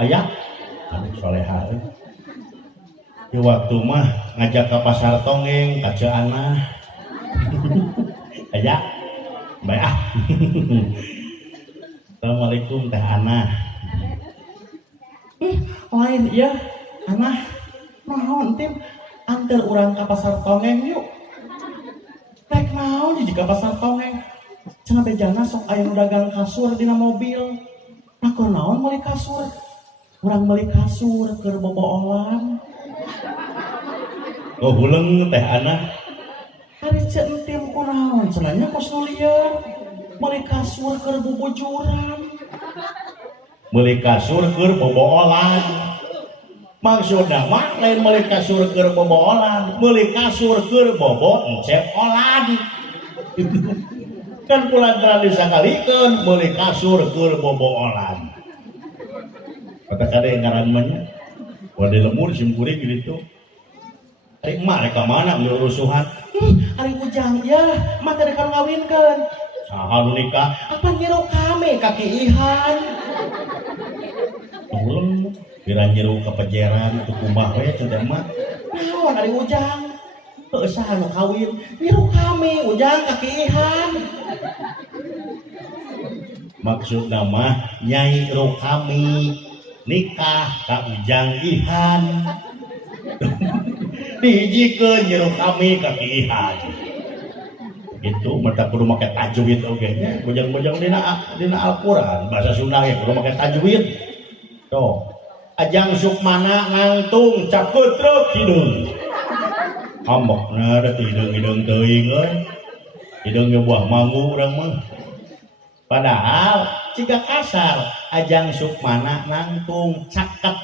aya anu soleha ieu waktu mah ngajak ka pasar tongeng ka Ceanah aya bae Assalamualaikum Teh Ana. Lain ya anak naon tim antar urang ka pasar tongeng yuk rek naon jika pasar tongeng cenah bejana sok aya nu dagang kasur dina mobil nakor naon meuli kasur Urang beli kasur keur boboolan. Oh huleng teh anak. Hari centim kunaon cenanya kos nu lieur. Beli kasur keur bobojuran. Beli kasur keur boboolan. Maksudna mah lain beli kasur keur boboolan, beli kasur keur bobo encep olan. Kan kulantaran disakalikeun beli kasur keur boboolan. Kata kade ngaran mah nya. Wade lemur simkuring gitu. Ari emak rek ka mana ngurusuhan? Ari ujang ya, mah teh kan ngawinkeun. Saha nu nikah? Apa nyiru kami kaki ihan? Uleng kira nyiru kepejeran teu kumaha we cenah mah. Naon ari ujang? Heuh saha nu kawin? Nyiru kami ujang kaki ihan. Maksudna mah nyai ro kami nikah ka ujang ihan. Dihijikeun nyiru kami ka ihan. Gitu mata kudu make tajwid oge nya. Bojang-bojang dina Al-Qur'an bahasa Sunda ge kudu make tajwid. Tuh. Ajang Sukmana ngangtung cakutruk hidung. Ambokna da hideung-hideung teuing euy. Hideung ge buah manggu urang mah. Padahal jika kasar Ajang Sukmana nangtung caket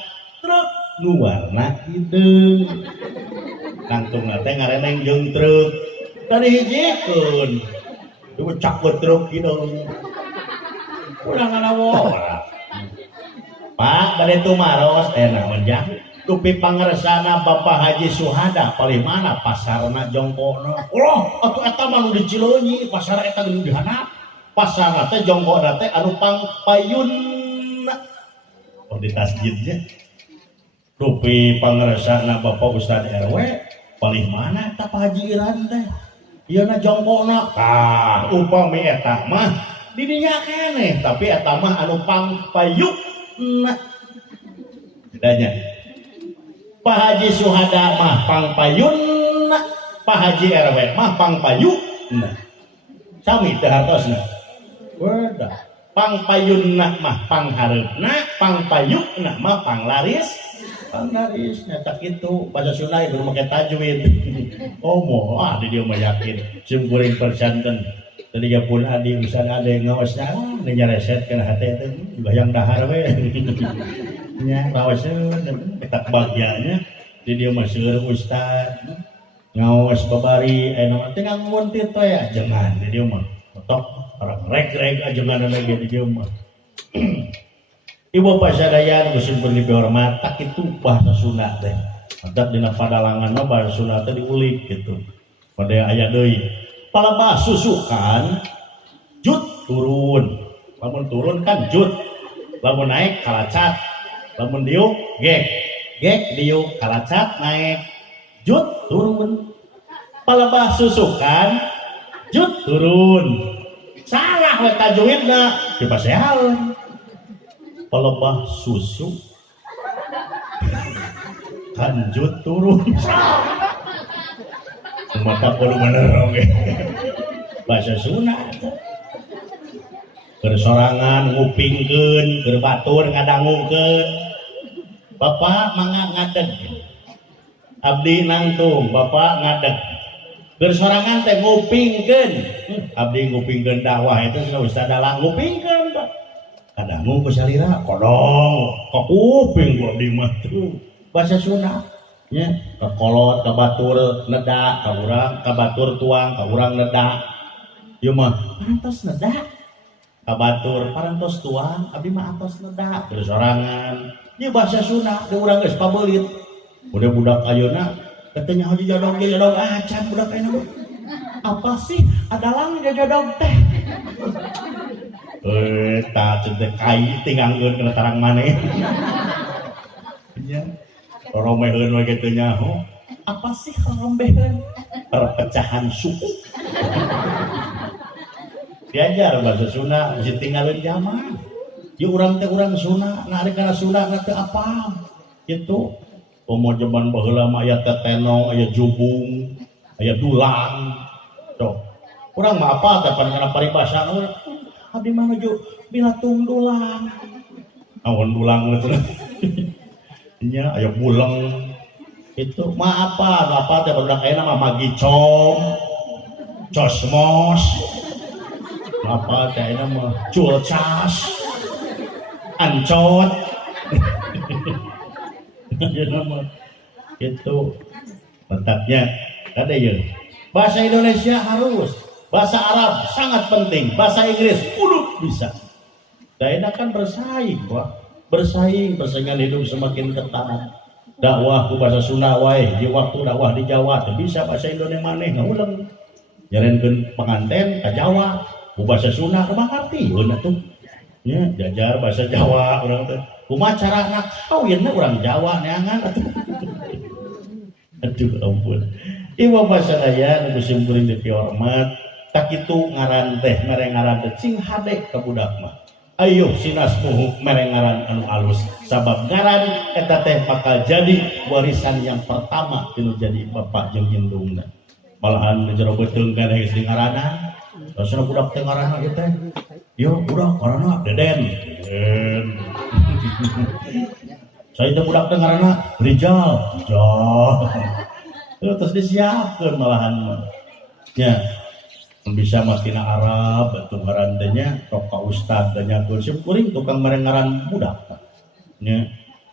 truk nu warna hideung. Nangtung teh ngareneng jeung truk. Tadi hijikeun. Ieu caket truk hideung. Urang ngarawola. Pak bade tumaros naon jah. Dupi pangaresana Bapak Haji Suhada paling mana pasarna jongkona. Allah atuh eta mah nu di Cileunyi pasar eta geus dihandap. Pasarna teh jongkona teh anu pangpayun. Oh di tasjidnya. Dupi pangaresana Bapak Ustad RW paling mana eta Pak Haji Iran teh. Ieu na jongkona. Tah upami eta mah di dinya keneh tapi eta mah anu pangpayun. Nah, bedanya Pak Haji Suhada mah pangpayun, Pak Haji RW mah pangpayun. Nah, sami teh hartosna. Beda. Pangpayun mah panghareupna, pangpayun mah panglaris. Panglaris nyata kitu bahasa Sunda itu make tajwid. Oh moal di dieu mah yakin. Sim kuring persanten. Tadi pun adi usaha ada yang ngawasnya nya reset kana hate teh bayang dahar we nya rawaseun petak bahagianya di dieu mah seueur ustad ngawas babari anu teh ngangmun ti teh ajengan di dieu mah tok orang reg-reg ajengan lagi di dieu mah. Ibu pasadayan Gusin Berlibi hormat tak itu bahasa Sunda teh adat dina padalangan mah bahasa Sunda teh diulik gitu pada aya deui palabah susukan jut turun lamun turun kan jut lamun naik kalacat lamun diuk gek diuk kalacat naik jut turun palabah susukan jut turun salah we tajwidna dipasehaeun palabah susu kan jut turun mata kudu bener oge. Bahasa Sunda keur sorangan ngupingkeun keur batur ngadangukeun. Bapak mangga ngadeg. Abdi nangtung, Bapak ngadeg. Keur sorangan teh ngupingkeun. Abdi ngupingkeun dakwah itu sudah ustad dalang ngupingkeun, Pak. Kadangu ku salira kodong, ka kuping gua di mah tuh. Bahasa Sunda. Ya, ke kolot, ke batur nedak, ke urang, ke batur tuang, ke urang nedak. Ieu mah parantos nedak. Ke batur parantos tuang, abdi mah atos nedak. Terus sorangan. Ieu bahasa Sunda, di urang geus pabeulit. Budak-budak ayeuna katanya haji jadog acan budak ayeuna. Apa sih adalang jadog teh? Tak cenah kai tingangkeun kana tarang maneh. Iya. Romeheun we kitu nyaho. Apa sih rombeheun? Perpecahan suku. Diajar bahasa Sunda mesti tinggalin zaman. Ieu urang teh urang Sunda, na ari kana Sunda teh apa? Kitu. Pomo zaman baheula mah aya tetenong, aya jubung, aya dulang. Tuh. Urang mah apa teh pan kana paribasana. Abdi mah nuju bilatung dulang. Awan dulang teh. nya aya buleng itu mah apa teh barudak aya nama magicom cosmos apa teh aya nama culcas ancot ya nama itu letaknya ada ya bahasa Indonesia harus bahasa Arab sangat penting bahasa Inggris kudu bisa daerah kan bersaing persaingan hidup semakin ketat dakwah ku bahasa Sunda wae di waktu dakwah di Jawa teh bisa bahasa Indonesia maneh ngeuleung nyarenkeun penganten ka Jawa ku bahasa Sunda kumaha ngartieun atuh nya jajar bahasa Jawa urang teh kumaha carana kawinna urang Jawa neangan atuh aduh ampun ieu bahasa daya nu geus kuring di hormat tak kitu ngaran teh mere ngaran teh cing hade ka budak mah ayo sinasmuhu merengaran anu alus sabab ngaran eta teh bakal jadi warisan yang pertama tinu jadi bapak jeung indungna malahan jero beuteung kana geus ngaranan rasana budak teh ngaranna ieu teh yo budak ngaranna Deden saya teh budak teh ngaranna Rijal terus disiapkeun malahan mah nya bisa matina Arab batu ngarantenya toka ustad dan nyakur kuring tukang merengaran budak nya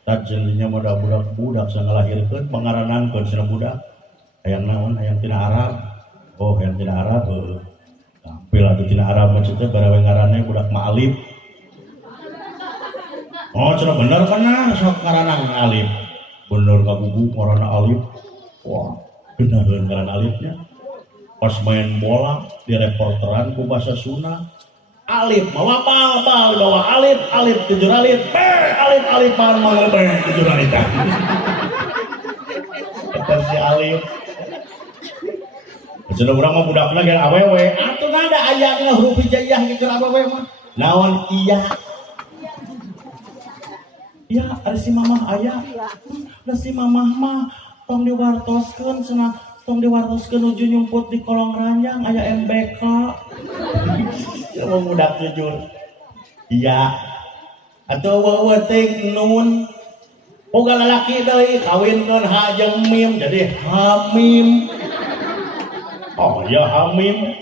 tajelinya moda budak sang ngalahirkeun pangaranankeun cenah budak hayang naon hayang tina Arab oh hayang tina Arab tampil atuh tina Arab maksudnya barawe ngaranna budak ma'alif oh cenah bener kana sok ngaranna alif bener kagugu ngaranna alif wah beneran ngaran alifnya pas main bola di reporteran ku bahasa Sunda alif bawa bal bawa alif tujuh alit alifan mau tujuh alitan kata si alif sudah urang mah budakna ge awewe atuh ada ayatna huruf hijaiyah ge keur awewe mah naon iya ada si mamah aya da si mamah mah tong diwartoskeun cenah tong diwartoskeun nuju nyumput di kolong ranjang aya MBK mau budak jujur iya atuh eueuh teh nun boga lalaki deui kawinkeun ha jeung mim jadi hamim oh ya hamim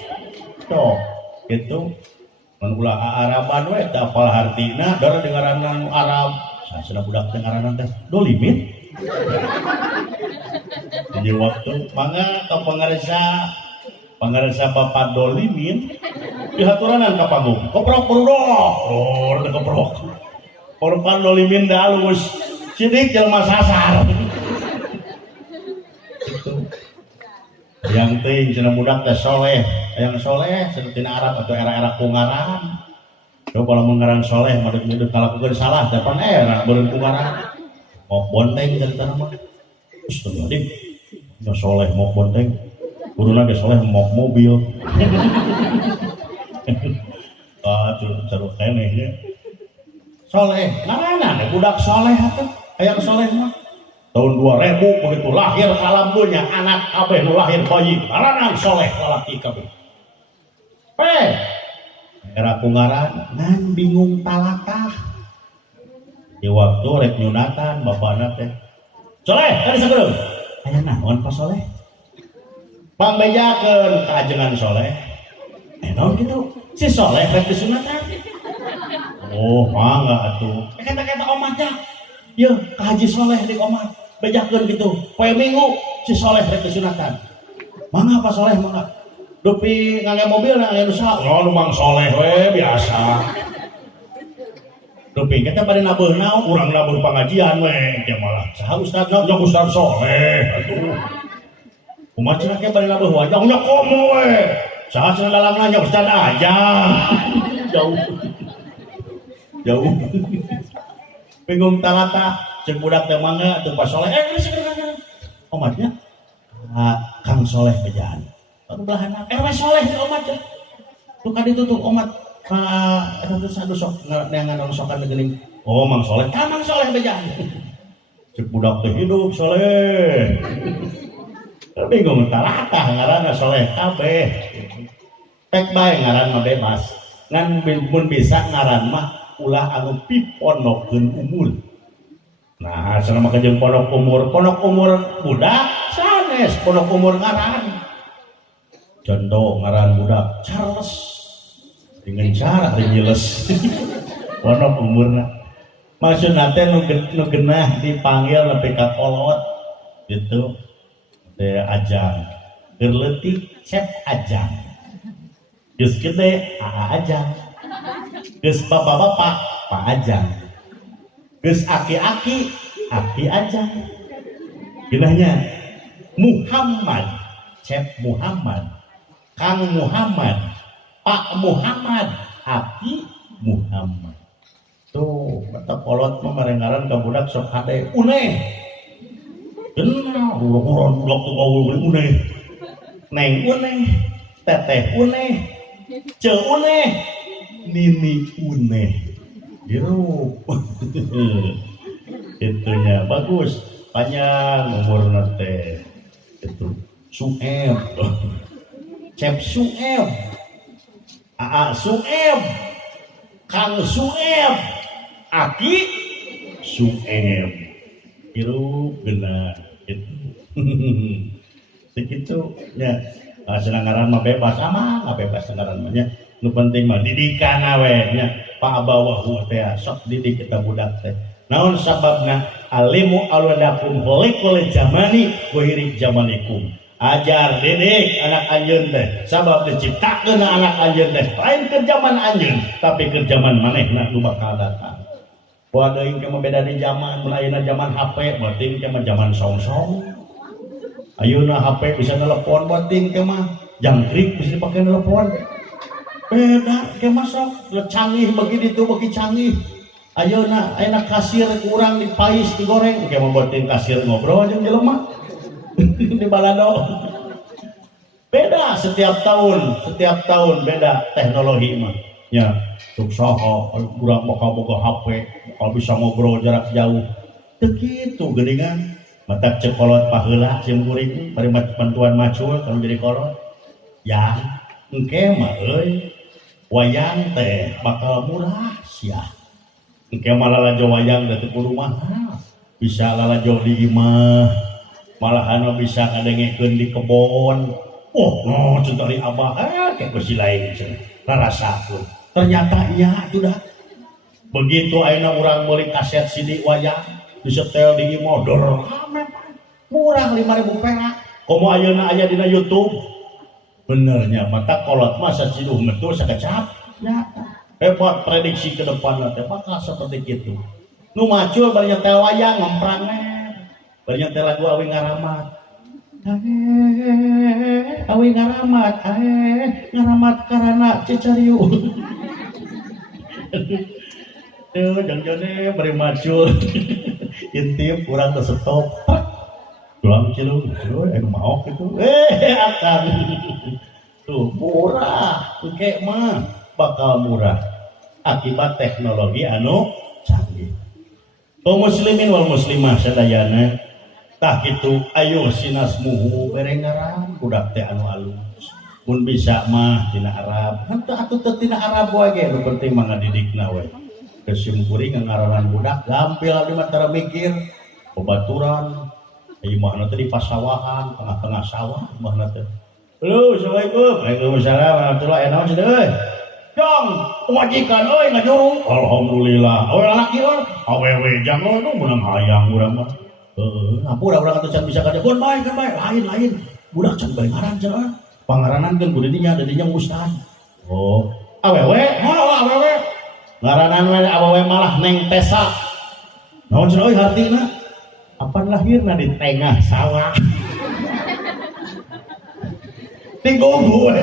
tuh gitu mun ulah Araban we teh apal hartina dara dengaran Arab sanesna budak teh ngaranna teh dolimin jadi waktu mangga ke pangaresa Bapak Dolimin dihaturanan ka panggung keprok berudok keprok korban Dolimin da alus sidik jelema sasar itu yang ting cenah budak teh soleh yang soleh saeutina Arab atau era-era kungaran coba lamun ngaran soleh mah deuk kalakukeun salah teh pan era beureun kungaran mok bonteng ceritana mah astagfirullahaladzim ya soleh mok bonteng kuruna ge soleh mok mobil ceruk keneh ya soleh ngaranna budak soleh atuh aya soleh mah tahun 2000 begitu lahir ka alam dunya anak kabeh nu lahir bayi ngaranna soleh lalaki kabeh era kungaran ngan bingung talatah di waktu rek nyunatan bapakna teh soleh tadi sagedeung aya naon Pak Soleh pangbejakeun kaajengan soleh naon kitu si soleh rek disunatan oh mangga atuh kata-kata omatnya yeuh ka haji soleh di omat bejakeun kitu poe minggu si soleh rek disunatan mangga Pak Soleh mangga dupi ngangge mobil ngangge usaha nu mang soleh we biasa dupi kita pada nabuh naon urang nabuh pengajian we teh malah saha ustad nya ustad soleh atuh kumaha cenah ke pada nabuh wajah nya komo we saha cenah dalamna nya ustad aja jauh bingung talata cek budak teh mangga teu Pak Soleh omatnya Kang Soleh bejaan belahan RW Soleh di omat ya tuh kadi tutup omat eta teh sadu sok neangan sokan geuning oh Mang Soleh Mang Soleh bejaan cek budak teh hidup soleh bingung talata ngaranna soleh kabeh tek bae ngaran mah bebas ngan mun bisa ngaran mah ulah anu pipondokeun umul Nah selama kejeng pondok umur budak sanes pondok umur ngaran contoh ngaran budak Charles dengan cara jelas pondok umurna maksud nate nu genah dipanggil nepi ka kolot gitu teh ajang gerleutik cep ajang geus gede ajang geus bapak-bapak pak ajang geus aki-aki ajang genahnya Muhammad cep Muhammad Kang Muhammad Pak Muhammad aki Muhammad tuh kata kolot mah marengaran ka budak sok hade uneh genah urang budak tuh gaul uneh neng uneh teteh uneh ce uneh nini uneh biru itunya bagus panjang umur nate itu Sueb Cep Sueb Aa Sueb Kang Sueb Aki Sueb biru benar itu segitu ya senangaran mah bebas sama nggak bebas senangaran mah nu penting mah didikan awe nya pa bawahu teh sok didik kita budak teh naon sababna alimu alwadakum holikul zamani wa hirik zamanikum ajar didik anak anjeun teh sabab diciptakeun anak anjeun teh lain ke zaman anjeun tapi ke zaman manehna nu bakal datang poa deui ke beda di zaman mulaina zaman HP berarti ke zaman songsong ayeuna HP bisa nelpon berarti ke mah jangkrik bisa dipakai nelpon beda ke masa canggih begini tuh bagi canggih ayeuna kasir kurang dipais digoreng ke mah berarti kasir ngobrol jeung jelema di balado beda setiap tahun beda teknologi mah ya tuk saha urang boga HP kalau bisa ngobrol jarak jauh teu kitu geuningan mata cek kolot paheula sim kuring bari bantuan macul kalau jadi kolot ya engke mah euy wayang teh bakal murah sia engke mah lalajo wayang teh kudu mahal bisa lalajo di imah malahan bisa ngadengekeun di kebon no contoh di abah kayak kursi lain rasakeun ternyata iya itu dah begitu ayeuna urang meuli kaset CD wayang disetel di modor murah 5.000 perak komo ayeuna aya dina YouTube benernya mata kolot masa ciduh metu sakecap ya hebat prediksi ke depan teh bakal seperti itu nu macul bari nyetel wayang ngemprang bari nyetel lagu awi ngaramat awi ngaramat karana cicariu jangan-jangan beri macul intip kurang tersetop doang cilung mau gitu akan tuh murah kayak mah bakal murah akibat teknologi anu canggih kaum muslimin wal muslimah sadayana tah kitu ayo sinasmuhu berengaran budak teh anu alus mun bisa mah tina Arab henteu atuh teu tina Arab wae ge nu penting mah ngadidikna we kesim kuring ngaranan budak gampil abdi mah tara mikir babaturan imahna teh di pasawahan tengah-tengah sawah imahna teh halo assalamualaikum waalaikumsalam warahmatullahi wabarakatuh euy dong majikan euy ngajuru alhamdulillah euy lalaki euy awewe jangan nu menang hayang urang mah ampun urang atuh can bisa ka kon bae lain budak can bari ngaran cenah pangaranan kan kudu dinya ustad oh awewe awewe ngaranan we awewe malah neng Tesa naon cenah euy hartina apan lahirna di tengah sawah tinggogo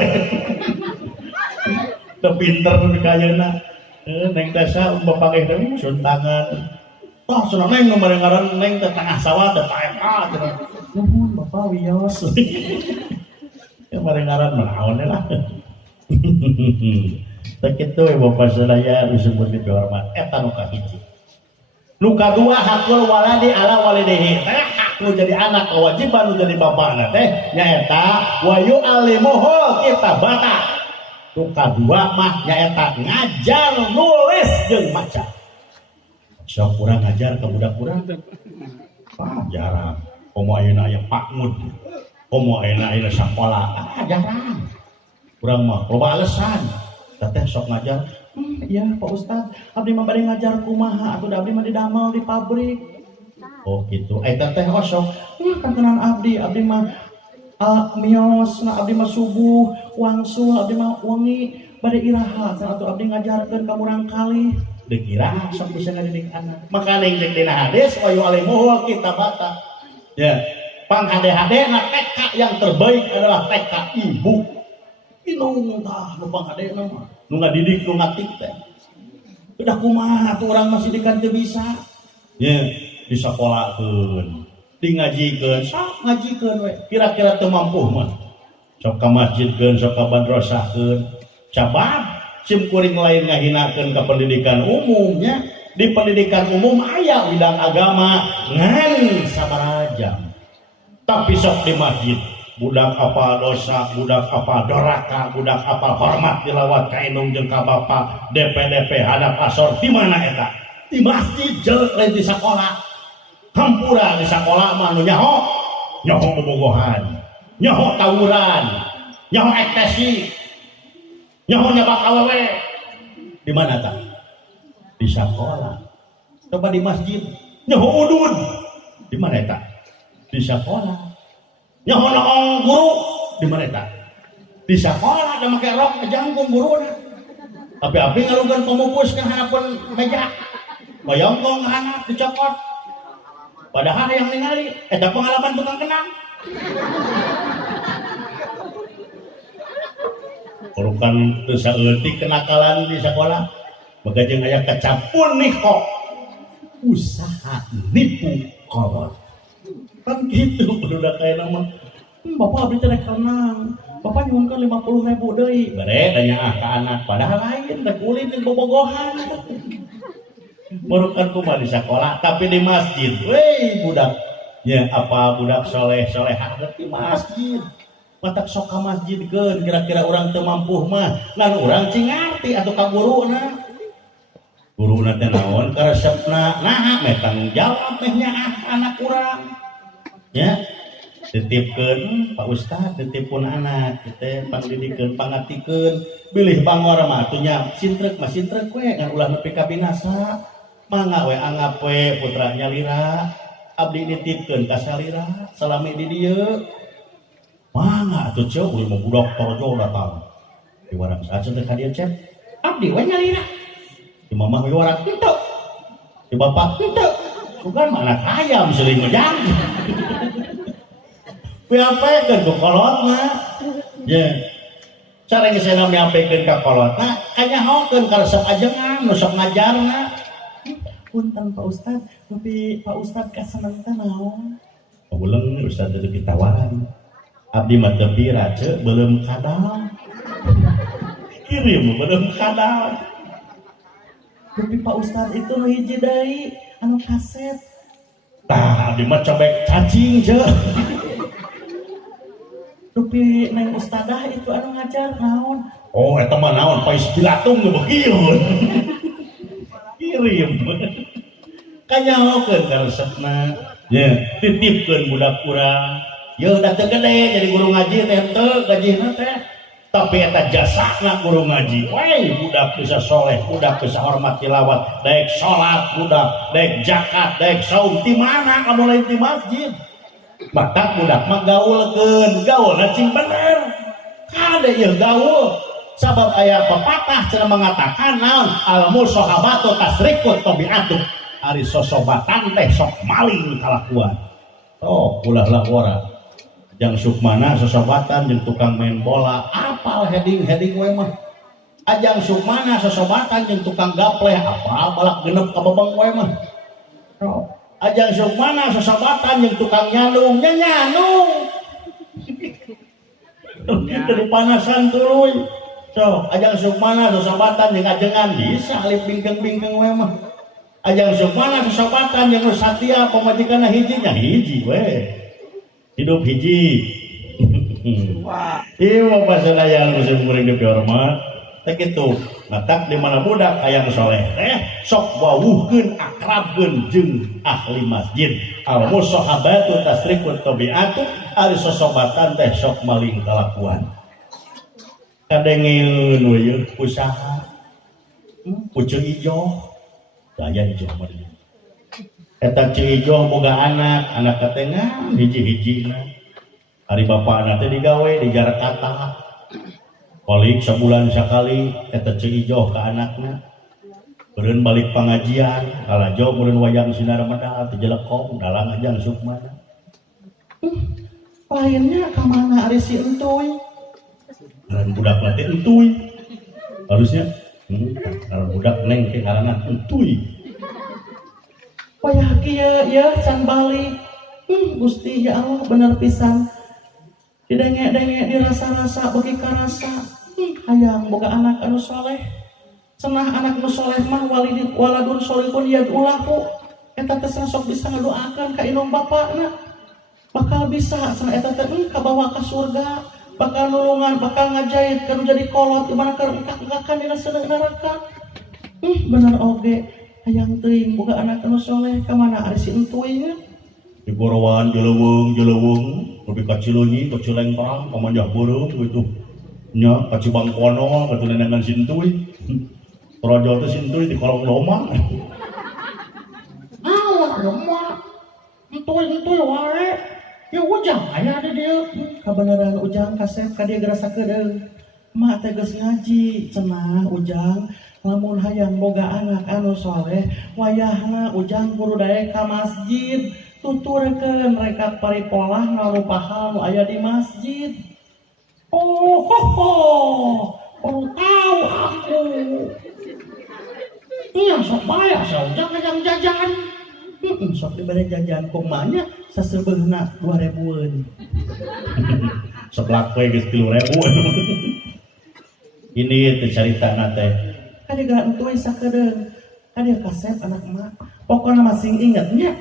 teu pinter nu kayeuna neng Tesa bapangeh teh suntangan toh cenah neng nu ngaran neng teh tengah sawah teh PMA cenah nuhun bapak wios yang ngaran menaon lah tak kitu bapak sadaya disebut dihormat eta nu kahiji nu kadua hakul waladi ala walidihi teh hak nu jadi anak kewajiban nu jadi bapana teh nyaeta wa yu'allimuhu kitabata nu kadua mah nyaeta ngajar nulis jeung maca sok kurang ngajar ke budak kurang jarang komo ayeuna aya pakmud komo ayeuna aya sakola jarang kurang mah loba alesan teteh sok ngajar iya Pak Ustad abdi mah bade ngajar kumaha atuh abdi mah didamel di pabrik oh gitu teteh osok kantenan abdi mah mios na abdi mah subuh wangsul abdi mah wengi bade iraha cenah atuh abdi ngajarkeun ka urang kali dikira sok bisa ngadidik anak makanya yang dina hadis wa yu'alimuhu kitabata ya pang hade-hade na TK yang terbaik adalah TK ibu inung tah nu pang hade na mah nu ngadidik nu ngatik teh udah kumaha tuh orang masih dikan teu bisa ya di sakolakeun di ngajikeun sok ngajikeun we kira-kira teu mampu mah sok ka masjidkeun sok ka madrasahkeun cabab sim kuring lain ngahinakeun ke pendidikan umumnya di pendidikan umum aya bidang agama ngan sabarajam tapi sok di masjid budak apa dosa budak apa doraka budak apa hormat dilawat ka indung jeung ka bapa DP hadap asor di mana eta di masjid jeung lain di sakola hampura di sakola mah nu nyaho bobogohan nyaho tawuran nyaho ekstasi nyaho nyabak awewe di mana tak di sekolah coba di masjid nyaho udun di mana tak di sekolah nyaho naong guru di mana tak di sekolah ada make rok ngejangkung guru tapi abdi ngalungkeun pemupus ke harapan meja bayongkong anak dicokot padahal yang ningali eta pengalaman tukang kenang urukan saeutik kenakalan di sekolah maka jeung aya kecapun niko usaha nipu kolot kan gitu udah kayak nama bapak abdi teh renang bapak nyuhunkeun 50.000 deui bare danya ka anak padahal lain rek ulin jeung bobogohan urukan kumaha di sekolah tapi di masjid weh budak ya apa budak soleh-solehah di masjid matak sok ka masjid keun kira-kira orang teu mampu mah lan urang cing ngarti atuh ka guruna teh naon karesepna nah meh tanggung jawab meh nyaah anak urang ya titipkeun Pak Ustad titipun anak teh pangdidikeun pangatikeun bilih bangor mah atuh nya sintrek mah sintrek we ngan ulah nepi ka binasa mangga we anggap we putra nyalira abdi nitipkeun ka salira salami di dieu mana tuh cewek udah mau budak torjo datang di warang saat teh kadieu cep abdi we nyalira di mamah we warang henteu di bapak henteu sugan mana kaya sering ngejang piapekeun ku kolotna ye cara geus cenah miapekeun ka kolotna kanyahokeun karesep ajengan nu sok ngajarna punten Pak Ustad tapi Pak Ustad kaseneng teh naon uleung Ustad teh ditawaran abdi mah teu pira ceuk belum kadal kirim belum kadal tapi Pak Ustad itu nu hiji deui anu kaset tah abdi mah cobek cacing ceuk tapi neng ustadah itu anu ngajar naon oh eta mah naon pais pilatung nu begieun kirim kanyahokeun karesepna ya titipkeun budak urang ya udah teu gede jadi guru ngaji teh teu gajina teh tapi eta jasana guru ngaji weh budak bisa soleh budak bisa hormat tilawat daek salat budak daek zakat daek saum ti mana kamu lain ti masjid maka budak mah gaulkeun gaulna cing bener kade ieu gaul sabab aya pepatah cenah mengatakan naon almul sahabatu tasrikut tabiatu ari sosobatan teh sok maling kalakuan oh ulah lah ora jang sukmana sosobatan jeung tukang main bola apal heading we mah ajang sukmana sosobatan jeung tukang gapleh apal balak genep ka bebeng we mah ajang sukmana sosobatan jeung tukang nyandung nyandung kita dipanasan tuluy so ajang sukmana sosobatan jeung ajengan bisa alif bingkeng-bingkeng we mah ajang sukmana sosobatan jeung satya pamajikanna hijinya hiji we hidup hiji wah iya pasadayang musim kuring dihormat teh kitu maka di mana budak hayang soleh sok wawuhkeun akrabkeun jeung ahli masjid al musahabatu tasrikut tabiatu ari sosobatan teh sok maling kalakuan kadengeun we usaha pucuk ijo daya ijo mah eta cijo boga anak katengah hiji-hijina hari bapak anak teh digawe di Jakarta balik sebulan sekali eta cijo ke anaknya beureun balik pengajian kalajo beureun wayang sinar medal teh jelekong dalang ajang sukmana lainnya kemana ari si entuy ngaran budak teh entuy harusnya ngaran budak neng ke ngaranna entuy payah kieu ya can balik Gusti ya Allah bener pisan didenge-denge dirasa-rasa bagi karasa hayang boga anak anu soleh cenah anak nu soleh mah waladun solihun yad'ulahu eta teh sok bisa ngadoakeun ka inung bapana bakal bisa cenah eta teh kabawa ka surga bakal nulungan bakal ngajait kanu jadi kolot gimana keur engkak-engkakan dina seudeuh neraka bener oge hayang teuing boga anak anu soleh ka mana ari si entuy nya di Gorowan Jeleweng lebih ka Cileunyi ka Cilengprang ka Manjah Beureum gitu nya ka Cibangkono ka Tunenengan Sintuy Projo teh Sintuy di kolong loma loma entuy wae ya ujang aya di dieu kabeneran ujang kasep ka dieu gerasakeun deui mak teh geus ngaji cenah ujang lamun hayang boga anak anu soleh wayahna ujang kudu daek ka masjid tuturkeun reka paripolah ngarupahan nu aya di masjid oh ho ho baru tahu aku iya sok bae asa ujang ngajang jajan sok dibere jajan kumanya sasebeuna 2000-eun seblak we geus 3000 ini teh caritana teh kade gara entuy sakedeung kade kasep anak emak pokona masing ingetnya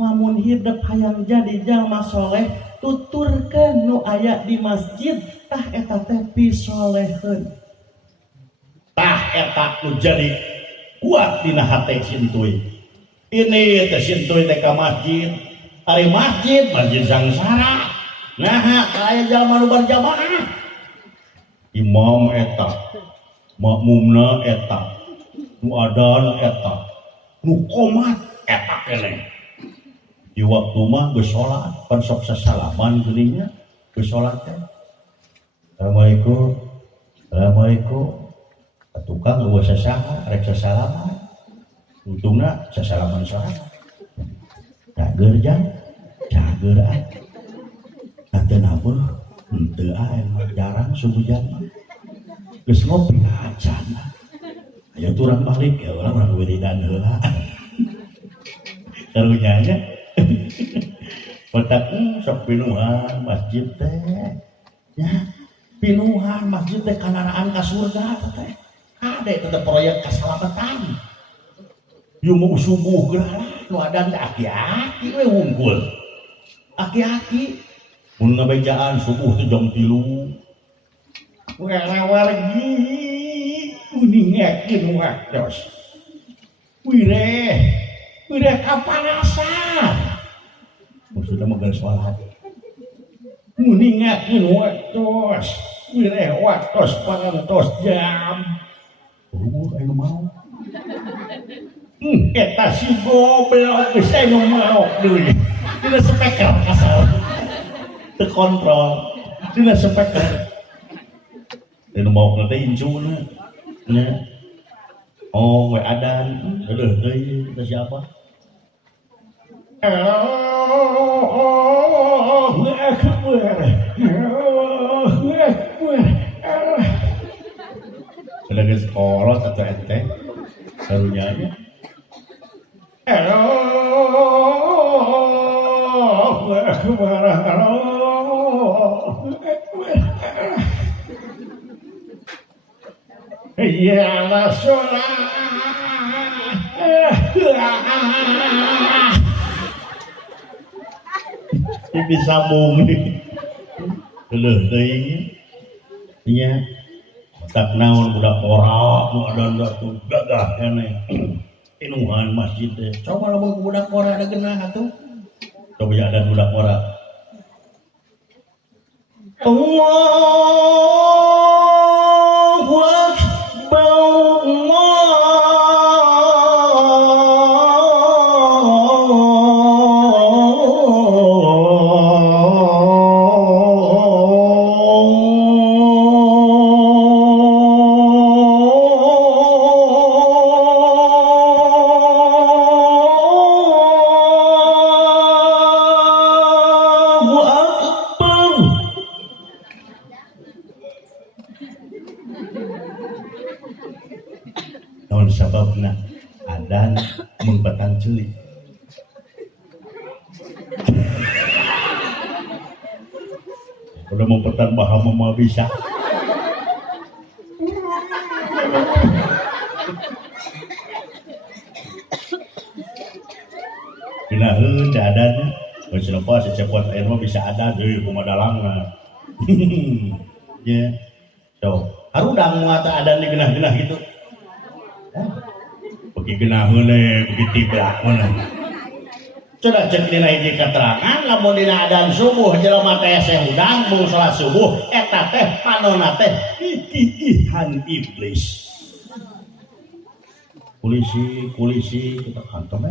lamun hidup hayang jadi jalma soleh tuturkeun nu aya di masjid tah eta teh pisolehkeun tah eta nu jadi kuat dina hate Sintuy ini teh Sintuy teh ka masjid ari masjid sangsara nah aya jalma nu berjamaah imam eta makmumna eta nu adan eta nu qomat eta keneh di waktu mah geus salat pan sok sasalaman geuninnya geus salat teh Assalamualaikum tukang eueuh sasaha rek sasalaman untungna sasalaman salat cager jang cager ateuna beuh henteu jarang subujan mah geus ngopi acan aya turang balik ya urang wiridan heula karunya nya Petak sok pinuhan masjid teh ya pinuhan masjid teh kanaraan ka surga teh ade teh proyek kasalamatan ieu mau subuh geura nu adan teh aki-aki we wungkul aki-aki mun ngabejaan subuh teh jam 3 wargi kuning yakin waktos wireh kapanasan sudah magal sholat nguningakeun waktos wireh waktos pangantos jam anu mau eta si goblok geus anu mau deui dina speaker kasar teu kontrol dina speaker anu mau teh incuna nya oh we adan heueuh deui teh siapa Allahu Akbar Allahu Akbar udah ke sekolah atau ente karunya aja Allahu Akbar Allahu Akbar ya Rasulullah ini sambung leuh teuing nya tak naon budak ora nu ada tuh gagah keneh inuhan masjid teh coba lamun ku budak ora ada genah atuh coba ya ada budak ora Allahu Akbar naon sababna adan mengbatang celik udah mempertan bahama mah bisa dinaheun da adannya geus lepas secepot air mah bisa adan deui kumadalangna ya so harudang ngata adan di genah-genah gitu bagi genah heuleh bagi tibrak mana coba cek dina hiji keterangan lamun dina adan subuh jelema teh sehudang mung salat subuh eta teh panonna teh ikihan iblis polisi kita kantong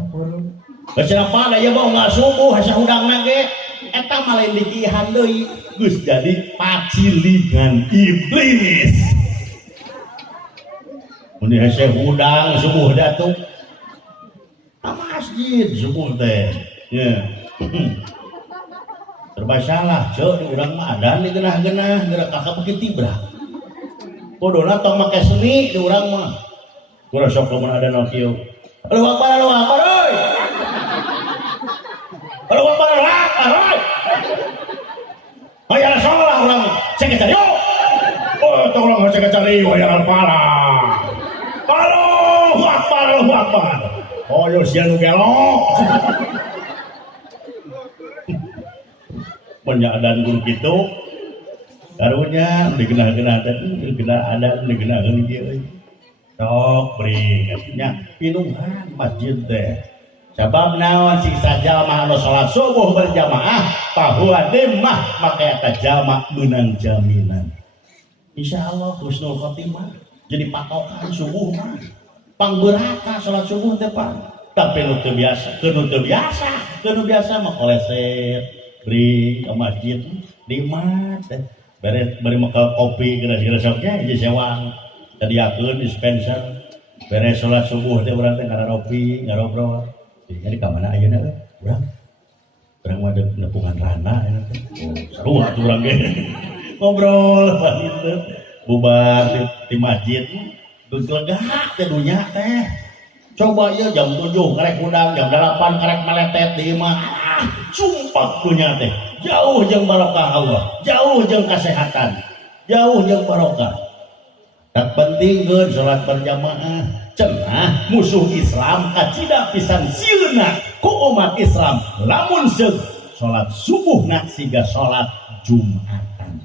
geus lampa da ieu bae enggak subuh sehudang ge eta mah lain dikihan deui geus jadi pacilingan iblis mun hese hudang subuh datuk ka masjid subuh teh ya serba salah ceu di urang mah adan di genah-genah geura kakak beuki tibra kodona tong make seni di urang mah geura sok lamun adan kieu Allahu Akbar euy Allahu Akbar euy hayang salah urang cek cari yo oh tong urang cek cari hayang pala Allahu Akbar. Oh, yo sian gelok. Penyadan guru kitu. Karunya digenah-genah teh, genah adat digenah-genah ieu. Sok bring nya pinuhan masjid teh. Sabab naon siksa jalma anu salat subuh berjamaah bahwa demah maka eta jalma meunang jaminan. Insyaallah husnul khotimah. Jadi patokan subuh mah pangberaka salat subuh teh Pak tapi nu teu biasa mah koleset bring ke masjid di mat bere mekal kopi geus soknya ieu sewang sadiakeun dispenser bere salat subuh teh urang teh ngaropi ngarobrol jadi ka mana ayeuna urang mah nepungan rana eta teh seru atuh urang ge ngobrol gitu bubar di masjid geus teh dunya teh coba ya jam 7 karek udang jam 8 karek meletet di imah sumpah dunya teh jauh jeung barokah Allah jauh jeung kesehatan jauh jeung barokah tak pentingkeun salat berjamaah cenah musuh Islam kacida pisan sieuna ku umat Islam lamun seug salat subuh nak siga salat Jumatan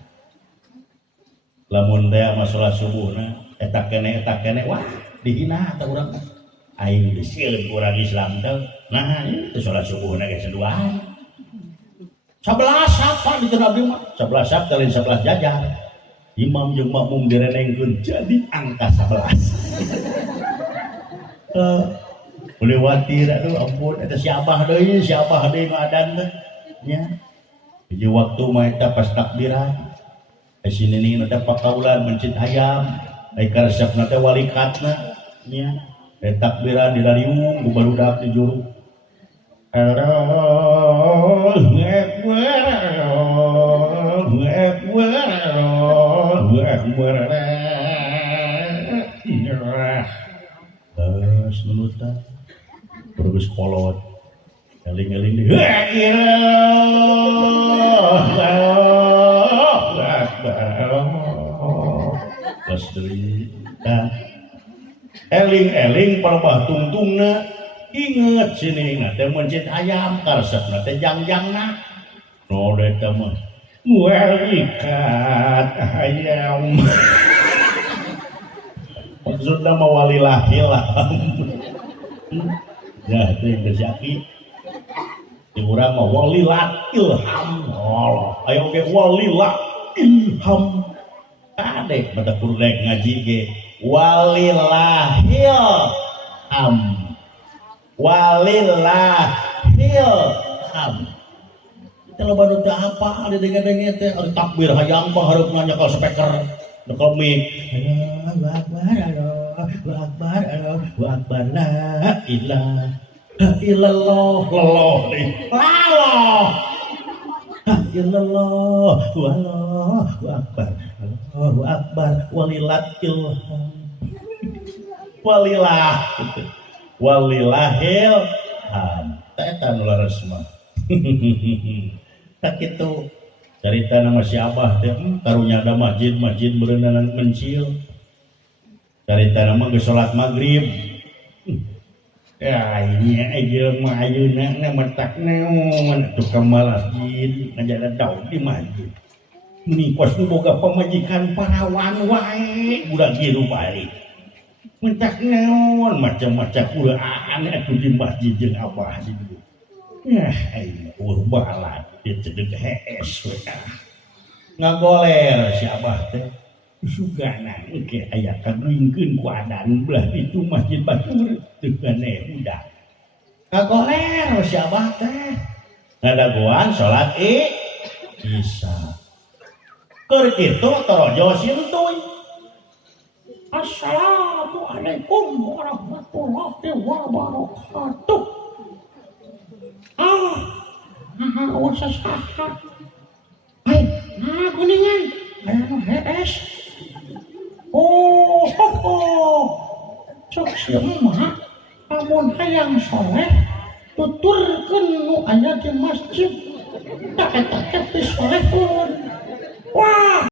lamun teh masalah subuhna eta kene wah dihina teh urang aing disieun urang Islam teh nah itu salat subuhna geus duaan 11 apa di tengah abdi mah 11 sak kali 11 jajar imam jeung makmum direnengkeun jadi angka 11 boleh watir aduh ampun eta si abah deui ngadan teh nya hiji waktu mah eta pas takbiran sini nih nanti pakaulan mencit ayam, karesepna teh walikatna, nya, takbiran di rariung, barudak di juru. Allahu Akbar. Terus nunutan, terus kolot, eling-eling di. Eling-eling palebah tungtungna inget sini teh mencit ayam karesepna teh jangjangna no eta mah walikat ayam maksudnya mawalilah ilham. Ya itu yang terjadi di orang mah walilah ilham. Allah ayo ge walilah ilham adek mata kudu naik ngaji ge walillahilham walillahilham. Kalau baru teh apa ada dengar-dengar teh ada takbir hayang hareup nanya kalau speaker kalau mic Allahu akbar Allahu akbar la ilaha illallah loloh nih laloh illallah wallahu akbar walillahil walillahil ham eta nu laras mah tak kitu cerita nama si Abah teh karunya ada masjid berenang mencil cerita nama geus salat maghrib ya ini aja mah ayeuna nama tak naon tukang masjid ngajak daun di masjid meni kos nu boga pamajikan parawan wae budak kieu balik mentak naon macam-macam Qur'an atuh di masjid jeung Abah di dieu ya ayeuna urbalan dia cedek HS ngagoler si Abah teh sugana engke aya kaduingkeun ku adan belah itu masjid batur teu keneh udah ngagoler si Abah teh ngadaguan salat isya keur kitu torojo sintuy assalamualaikum warahmatullahi wabarakatuh wasasaha hai kuningan anu HS cok si emak amun hayang soleh tuturkeun nu aya di masjid tak eta teh soleh pun wah